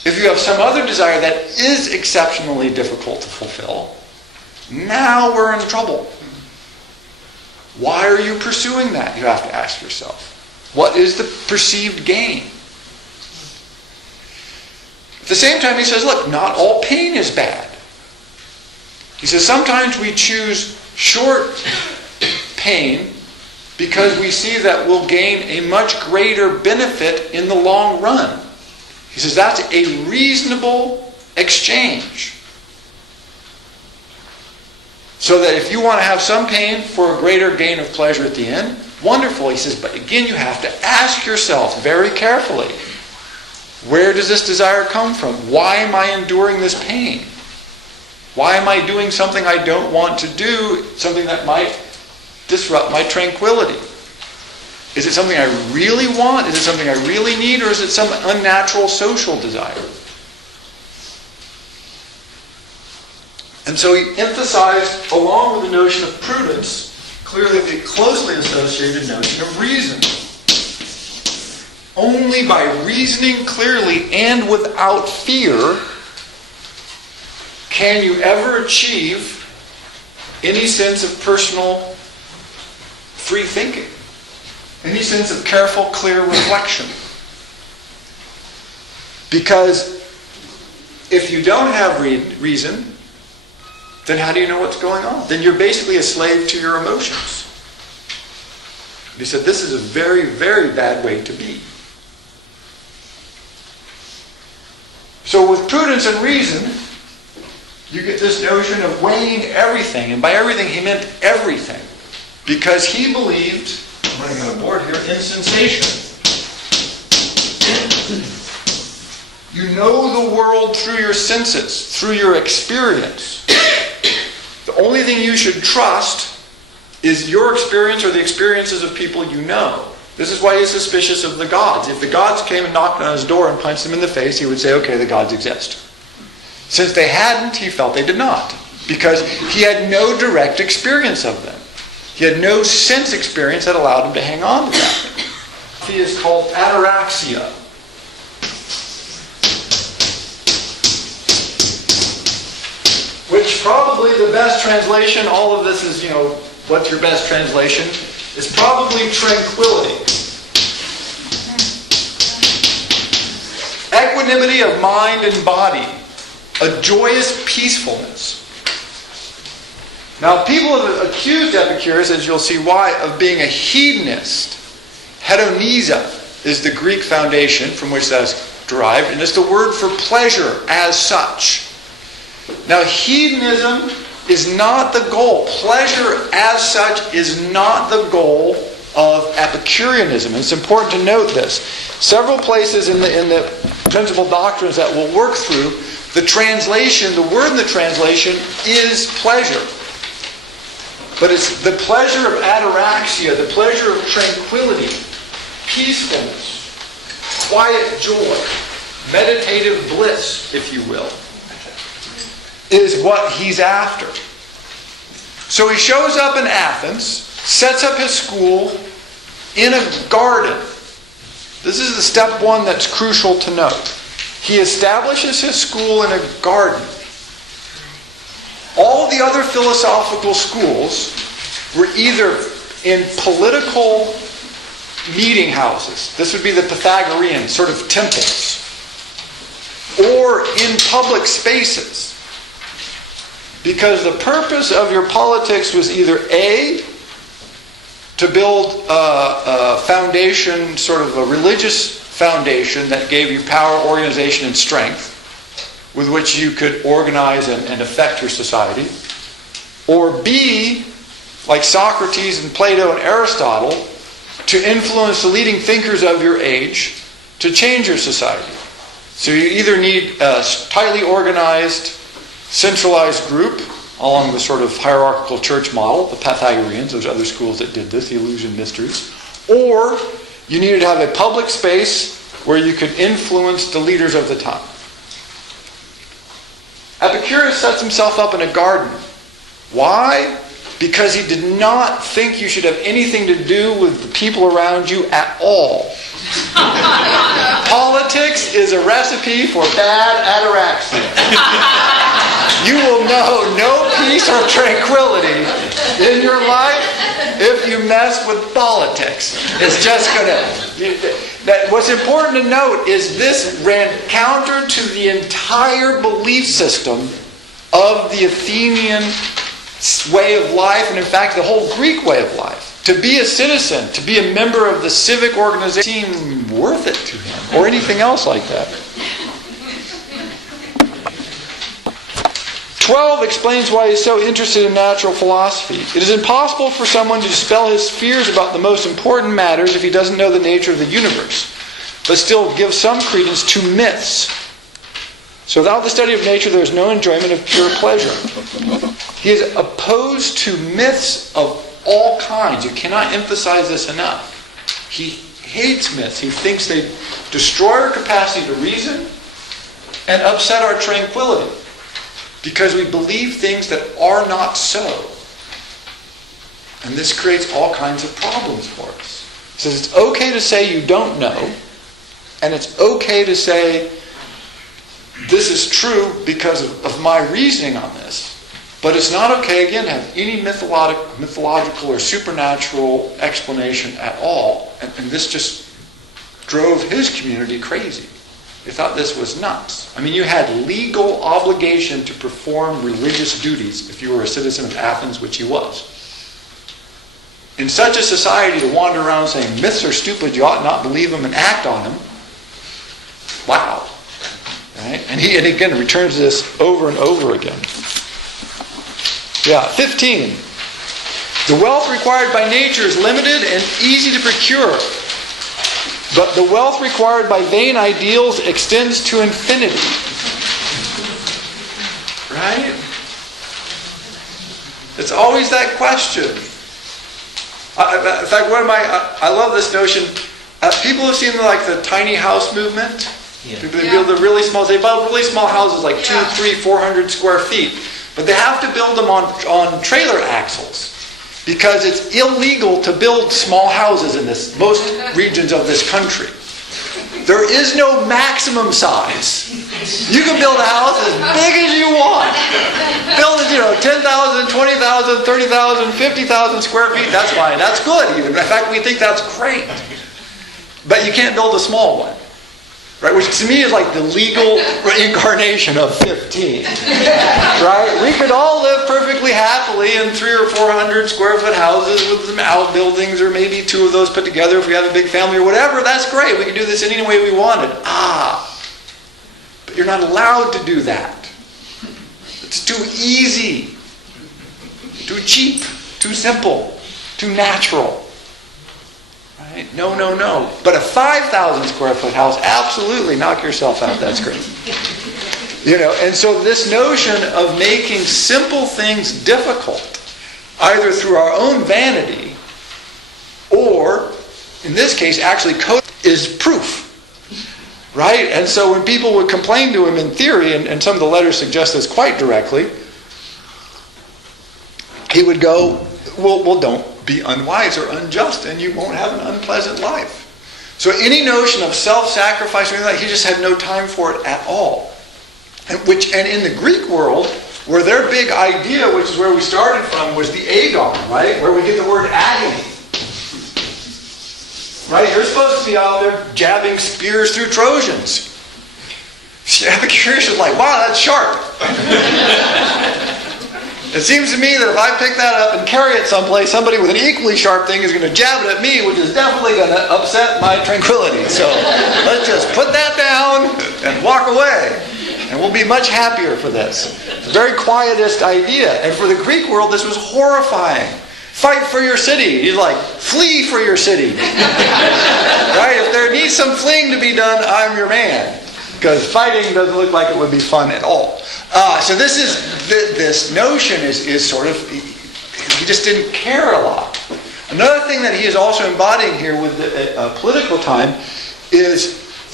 If you have some other desire that is exceptionally difficult to fulfill, now we're in trouble. Why are you pursuing that? You have to ask yourself. What is the perceived gain? At the same time, he says, look, not all pain is bad. He says sometimes we choose short pain because we see that we'll gain a much greater benefit in the long run. He says that's a reasonable exchange. So that if you want to have some pain for a greater gain of pleasure at the end, wonderful. He says, but again, you have to ask yourself very carefully, where does this desire come from? Why am I enduring this pain? Why am I doing something I don't want to do, something that might disrupt my tranquility? Is it something I really want? Is it something I really need? Or is it some unnatural social desire? And so he emphasized, along with the notion of prudence, clearly the closely associated notion of reason. Only by reasoning clearly and without fear can you ever achieve any sense of personal free thinking, any sense of careful, clear reflection. Because if you don't have reason, then how do you know what's going on? Then you're basically a slave to your emotions. He said this is a very, very bad way to be. So with prudence and reason, you get this notion of weighing everything. And by everything, he meant everything. Because he believed, I'm running on a board here, in sensation. You know the world through your senses, through your experience. The only thing you should trust is your experience or the experiences of people you know. This is why he's suspicious of the gods. If the gods came and knocked on his door and punched him in the face, he would say, okay, the gods exist. Since they hadn't, he felt they did not. Because he had no direct experience of them. He had no sense experience that allowed him to hang on to that. He is called ataraxia. Which probably the best translation, all of this is, what's your best translation? Is probably tranquility. Equanimity of mind and body. A joyous peacefulness. Now, people have accused Epicurus, as you'll see why, of being a hedonist. Hedoniza is the Greek foundation from which that's derived, and it's the word for pleasure as such. Now, hedonism is not the goal. Pleasure as such is not the goal of Epicureanism. And it's important to note this. Several places in the principal doctrines that we'll work through, the translation, the word in the translation is pleasure. But it's the pleasure of ataraxia, the pleasure of tranquility, peacefulness, quiet joy, meditative bliss, if you will, is what he's after. So he shows up in Athens, sets up his school in a garden. This is the step one that's crucial to note. He establishes his school in a garden. All the other philosophical schools were either in political meeting houses. This would be the Pythagorean sort of temples. Or in public spaces. Because the purpose of your politics was either A, to build a foundation, sort of a religious foundation that gave you power, organization, and strength, with which you could organize and affect your society. Or B, like Socrates and Plato and Aristotle, to influence the leading thinkers of your age to change your society. So you either need a tightly organized, centralized group along the sort of hierarchical church model, the Pythagoreans, those other schools that did this, the Eleusinian Mysteries, or you needed to have a public space where you could influence the leaders of the time. Epicurus sets himself up in a garden. Why? Because he did not think you should have anything to do with the people around you at all. Politics is a recipe for bad ataraxia. You will know no peace or tranquility in your life if you mess with politics. It's just going to... What's important to note is this ran counter to the entire belief system of the Athenian way of life, and in fact the whole Greek way of life. To be a citizen, to be a member of the civic organization seemed worth it to him, or anything else like that. 12 explains why he's so interested in natural philosophy. It is impossible for someone to dispel his fears about the most important matters if he doesn't know the nature of the universe, but still give some credence to myths. So without the study of nature, there is no enjoyment of pure pleasure. He is opposed to myths of all kinds. You cannot emphasize this enough. He hates myths. He thinks they destroy our capacity to reason and upset our tranquility because we believe things that are not so. And this creates all kinds of problems for us. He says it's okay to say you don't know, and it's okay to say this is true because of my reasoning on this. But it's not okay, again, to have any mythological or supernatural explanation at all. And this just drove his community crazy. They thought this was nuts. I mean, you had legal obligation to perform religious duties if you were a citizen of Athens, which he was. In such a society, to wander around saying myths are stupid, you ought not believe them and act on them. Wow. Right? And he again returns to this over and over again. 15. The wealth required by nature is limited and easy to procure. But the wealth required by vain ideals extends to infinity. Right? It's always that question. In fact, I love this notion. People have seen the tiny house movement. Yeah. People build the really small. They build really small houses, like 200, 300, 400 square feet. But they have to build them on trailer axles because it's illegal to build small houses in most regions of this country. There is no maximum size. You can build a house as big as you want. Build it, 10,000, 20,000, 30,000, 50,000 square feet. That's fine. That's good even. In fact, we think that's great. But you can't build a small one. Right, which to me is like the legal incarnation of 15. Right? We could all live perfectly happily in 300 or 400 square foot houses with some outbuildings, or maybe two of those put together if we have a big family or whatever. That's great. We can do this any way we wanted. But you're not allowed to do that. It's too easy, too cheap, too simple, too natural. No. But a 5,000 square foot house, absolutely knock yourself out. That's great. And so this notion of making simple things difficult, either through our own vanity, or, in this case, actually code, is proof. Right? And so when people would complain to him in theory, and some of the letters suggest this quite directly, he would go, well, don't be unwise or unjust, and you won't have an unpleasant life. So any notion of self-sacrifice or anything like that, he just had no time for it at all. And in the Greek world, where their big idea, which is where we started from, was the agon, right? Where we get the word agony. Right? You're supposed to be out there jabbing spears through Trojans. Epicurus is like, wow, that's sharp. It seems to me that if I pick that up and carry it someplace, somebody with an equally sharp thing is going to jab it at me, which is definitely going to upset my tranquility. So let's just put that down and walk away. And we'll be much happier for this. It's a very quietist idea. And for the Greek world, this was horrifying. Fight for your city. He's like, flee for your city. Right? If there needs some fleeing to be done, I'm your man. Because fighting doesn't look like it would be fun at all. So this notion is sort of, he just didn't care a lot. Another thing that he is also embodying here with the political time is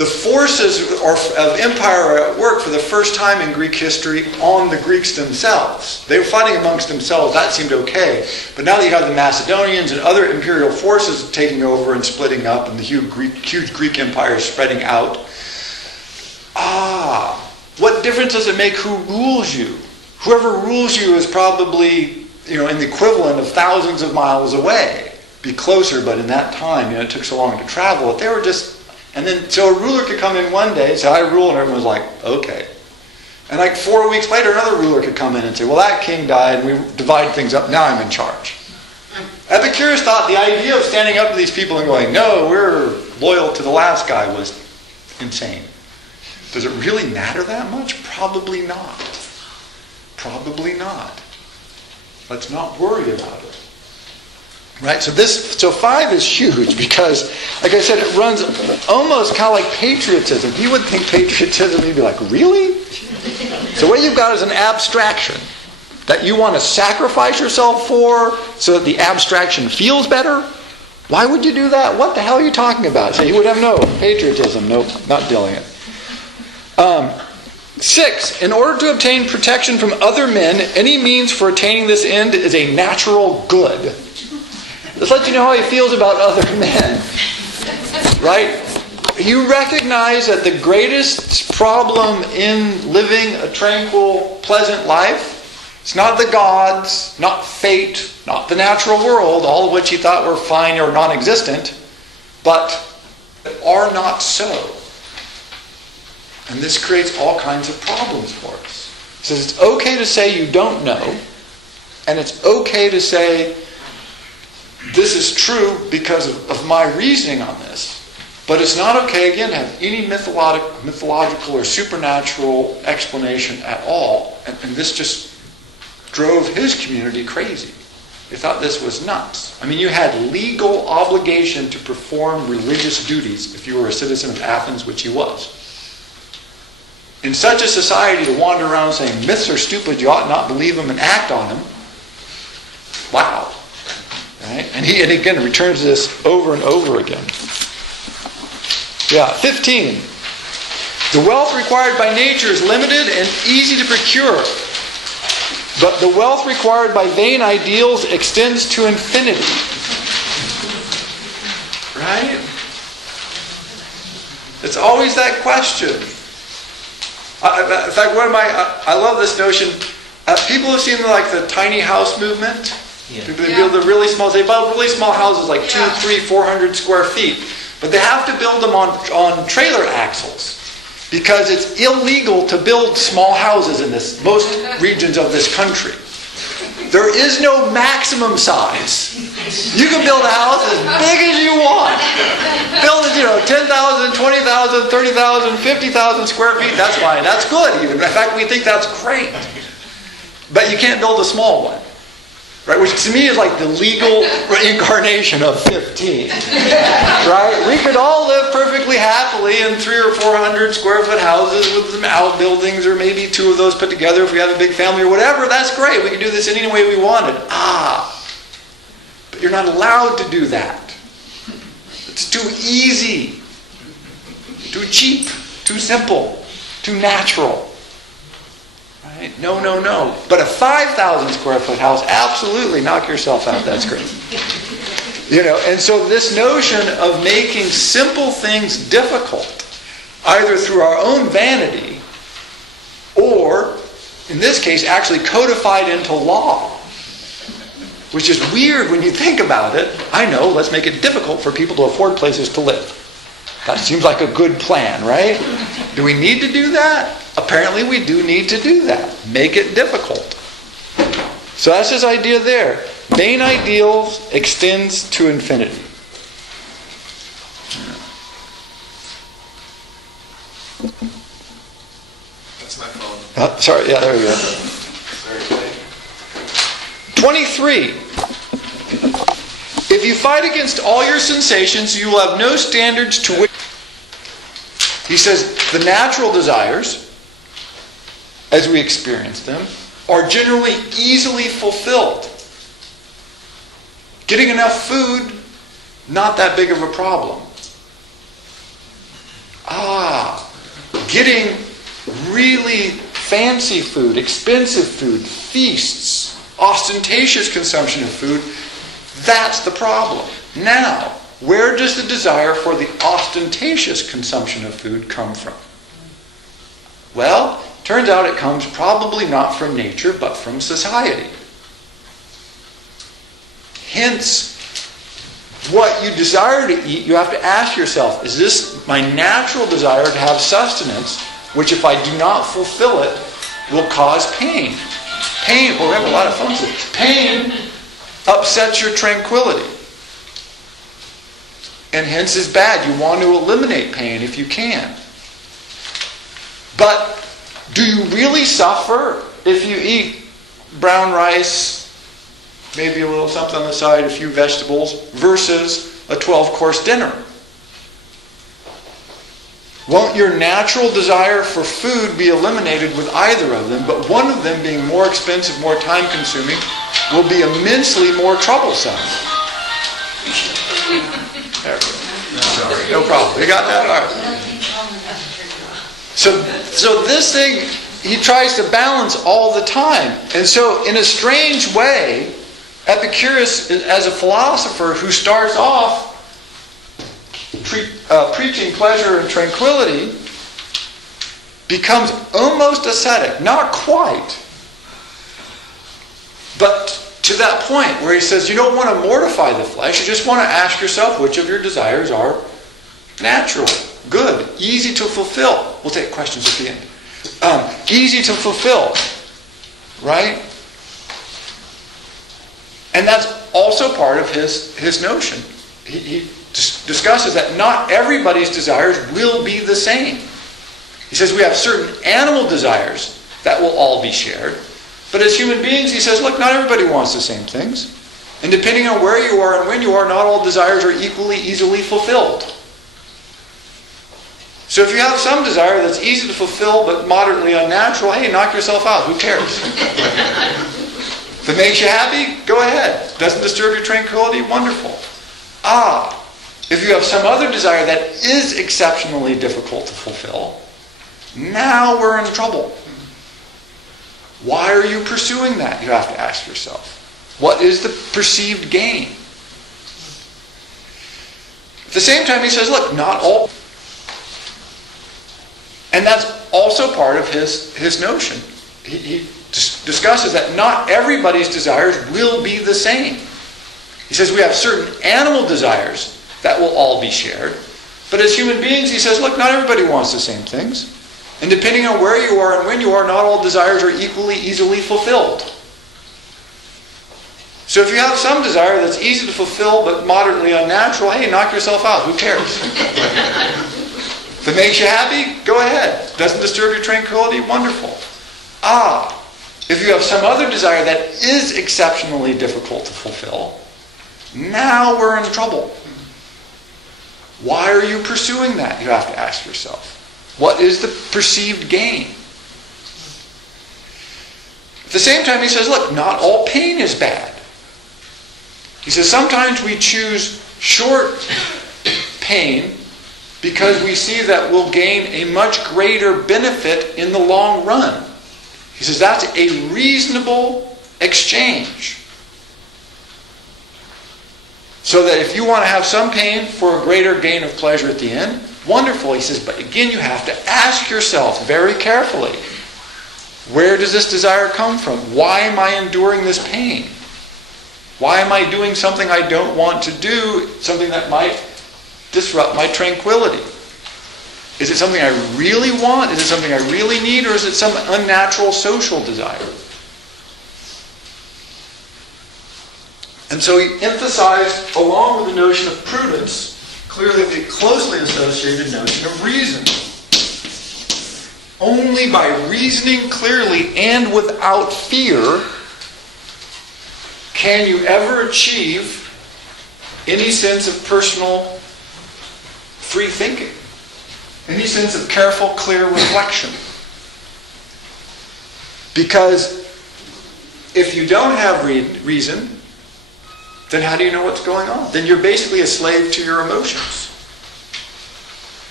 the forces of empire are at work for the first time in Greek history on the Greeks themselves. They were fighting amongst themselves. That seemed okay. But now that you have the Macedonians and other imperial forces taking over and splitting up and the huge Greek empire spreading out, what difference does it make who rules you? Whoever rules you is probably, in the equivalent of thousands of miles away. Be closer, but in that time, it took so long to travel. They were just... And then, so a ruler could come in one day and say, I rule, and everyone was like, okay. And like 4 weeks later, another ruler could come in and say, well, that king died, and we divide things up, now I'm in charge. Epicurus thought the idea of standing up to these people and going, no, we're loyal to the last guy, was insane. Does it really matter that much? Probably not. Probably not. Let's not worry about it. Right, so 5 is huge because, like I said, it runs almost kind of like patriotism. You would think patriotism, you'd be like, really? So what you've got is an abstraction that you want to sacrifice yourself for so that the abstraction feels better. Why would you do that? What the hell are you talking about? So you would have no patriotism. Nope, not doing it. 6, in order to obtain protection from other men, any means for attaining this end is a natural good. Let's let you know how he feels about other men. Right? You recognize that the greatest problem in living a tranquil, pleasant life, it's not the gods, not fate, not the natural world, all of which he thought were fine or non-existent, but are not so. And this creates all kinds of problems for us. He says it's okay to say you don't know, and it's okay to say this is true because of my reasoning on this. But it's not okay, again, to have any mythological or supernatural explanation at all. And this just drove his community crazy. They thought this was nuts. I mean, you had legal obligation to perform religious duties if you were a citizen of Athens, which he was. In such a society, to wander around saying myths are stupid, you ought not believe them and act on them. Wow. Right? And he again returns to this over and over again. 15. The wealth required by nature is limited and easy to procure. But the wealth required by vain ideals extends to infinity. Right? It's always that question. In fact, I love this notion. People have seen the tiny house movement. Yeah. They build the really small. They build really small houses, like 200, 300, 400 square feet, but they have to build them on trailer axles because it's illegal to build small houses in most regions of this country. There is no maximum size. You can build a house as big as you want. Build it, 10,000, 20,000, 30,000, 50,000 square feet. That's fine. That's good even. In fact, we think that's great. But you can't build a small one. Right? Which to me is like the legal incarnation of 15. Right? We could all live perfectly happily in 300 or 400 square foot houses with some outbuildings, or maybe 2 of those put together if we have a big family or whatever. That's great. We can do this any way we wanted. But you're not allowed to do that. It's too easy, too cheap, too simple, too natural. Right? No. But a 5,000 square foot house, absolutely knock yourself out. That's great. And so this notion of making simple things difficult, either through our own vanity, or, in this case, actually codified into law, which is weird when you think about it. I know, let's make it difficult for people to afford places to live. That seems like a good plan, right? Do we need to do that? Apparently we do need to do that. Make it difficult. So that's his idea there. Vain ideals extends to infinity. That's my phone. Sorry, yeah, there we go. 23. If you fight against all your sensations, you will have no standards to which... He says the natural desires, as we experience them, are generally easily fulfilled. Getting enough food, not that big of a problem. Getting really fancy food, expensive food, feasts, ostentatious consumption of food, that's the problem. Now, where does the desire for the ostentatious consumption of food come from? Well, turns out it comes probably not from nature, but from society. Hence, what you desire to eat, you have to ask yourself, is this my natural desire to have sustenance, which if I do not fulfill it, will cause pain? Pain, well, we have a lot of fun with it. Pain upsets your tranquility. And hence is bad. You want to eliminate pain if you can. But do you really suffer if you eat brown rice, maybe a little something on the side, a few vegetables, versus a 12-course dinner? Won't your natural desire for food be eliminated with either of them, but one of them being more expensive, more time-consuming, will be immensely more troublesome? There we go. Sorry, no problem. You got that? All right. So this thing, he tries to balance all the time. And so in a strange way, Epicurus, as a philosopher who starts off preaching pleasure and tranquility, becomes almost ascetic. Not quite. But to that point where he says, you don't want to mortify the flesh, you just want to ask yourself which of your desires are natural, good, easy to fulfill. We'll take questions at the end. Easy to fulfill, right? And that's also part of his notion. He discusses that not everybody's desires will be the same. He says we have certain animal desires that will all be shared. But as human beings, he says, look, not everybody wants the same things. And depending on where you are and when you are, not all desires are equally easily fulfilled. So if you have some desire that's easy to fulfill but moderately unnatural, hey, knock yourself out. Who cares? If it makes you happy, go ahead. Doesn't disturb your tranquility, wonderful. If you have some other desire that is exceptionally difficult to fulfill, now we're in trouble. Why are you pursuing that? You have to ask yourself. What is the perceived gain? At the same time, he says, look, not all. And that's also part of his notion. He discusses that not everybody's desires will be the same. He says we have certain animal desires that will all be shared. But as human beings, he says, look, not everybody wants the same things. And depending on where you are and when you are, not all desires are equally easily fulfilled. So if you have some desire that's easy to fulfill but moderately unnatural, hey, knock yourself out. Who cares? If it makes you happy, go ahead. Doesn't disturb your tranquility, wonderful. If you have some other desire that is exceptionally difficult to fulfill, now we're in trouble. Why are you pursuing that? You have to ask yourself. What is the perceived gain? At the same time, he says, look, not all pain is bad. He says sometimes we choose short pain because we see that we'll gain a much greater benefit in the long run. He says that's a reasonable exchange. So that if you want to have some pain for a greater gain of pleasure at the end, wonderful. He says, but again, you have to ask yourself very carefully, where does this desire come from? Why am I enduring this pain? Why am I doing something I don't want to do, something that might disrupt my tranquility? Is it something I really want? Is it something I really need? Or is it some unnatural social desire? And so he emphasized, along with the notion of prudence, clearly the closely associated notion of reason. Only by reasoning clearly and without fear can you ever achieve any sense of personal free thinking, any sense of careful, clear reflection. Because if you don't have reason, then how do you know what's going on? Then you're basically a slave to your emotions.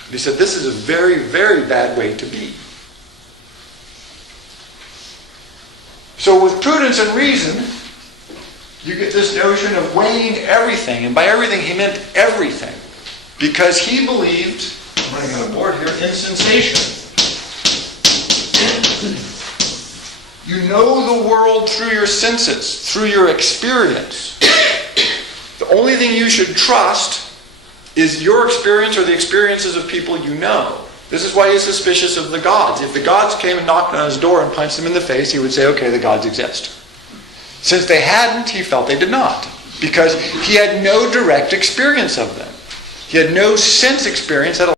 He said, this is a very, very bad way to be. So with prudence and reason, you get this notion of weighing everything. And by everything, he meant everything. Because he believed, I'm running on a board here, in sensation. You know the world through your senses, through your experience. The only thing you should trust is your experience or the experiences of people you know. This is why he's suspicious of the gods. If the gods came and knocked on his door and punched him in the face, he would say, okay, the gods exist. Since they hadn't, he felt they did not. Because he had no direct experience of them. He had no sense experience at all.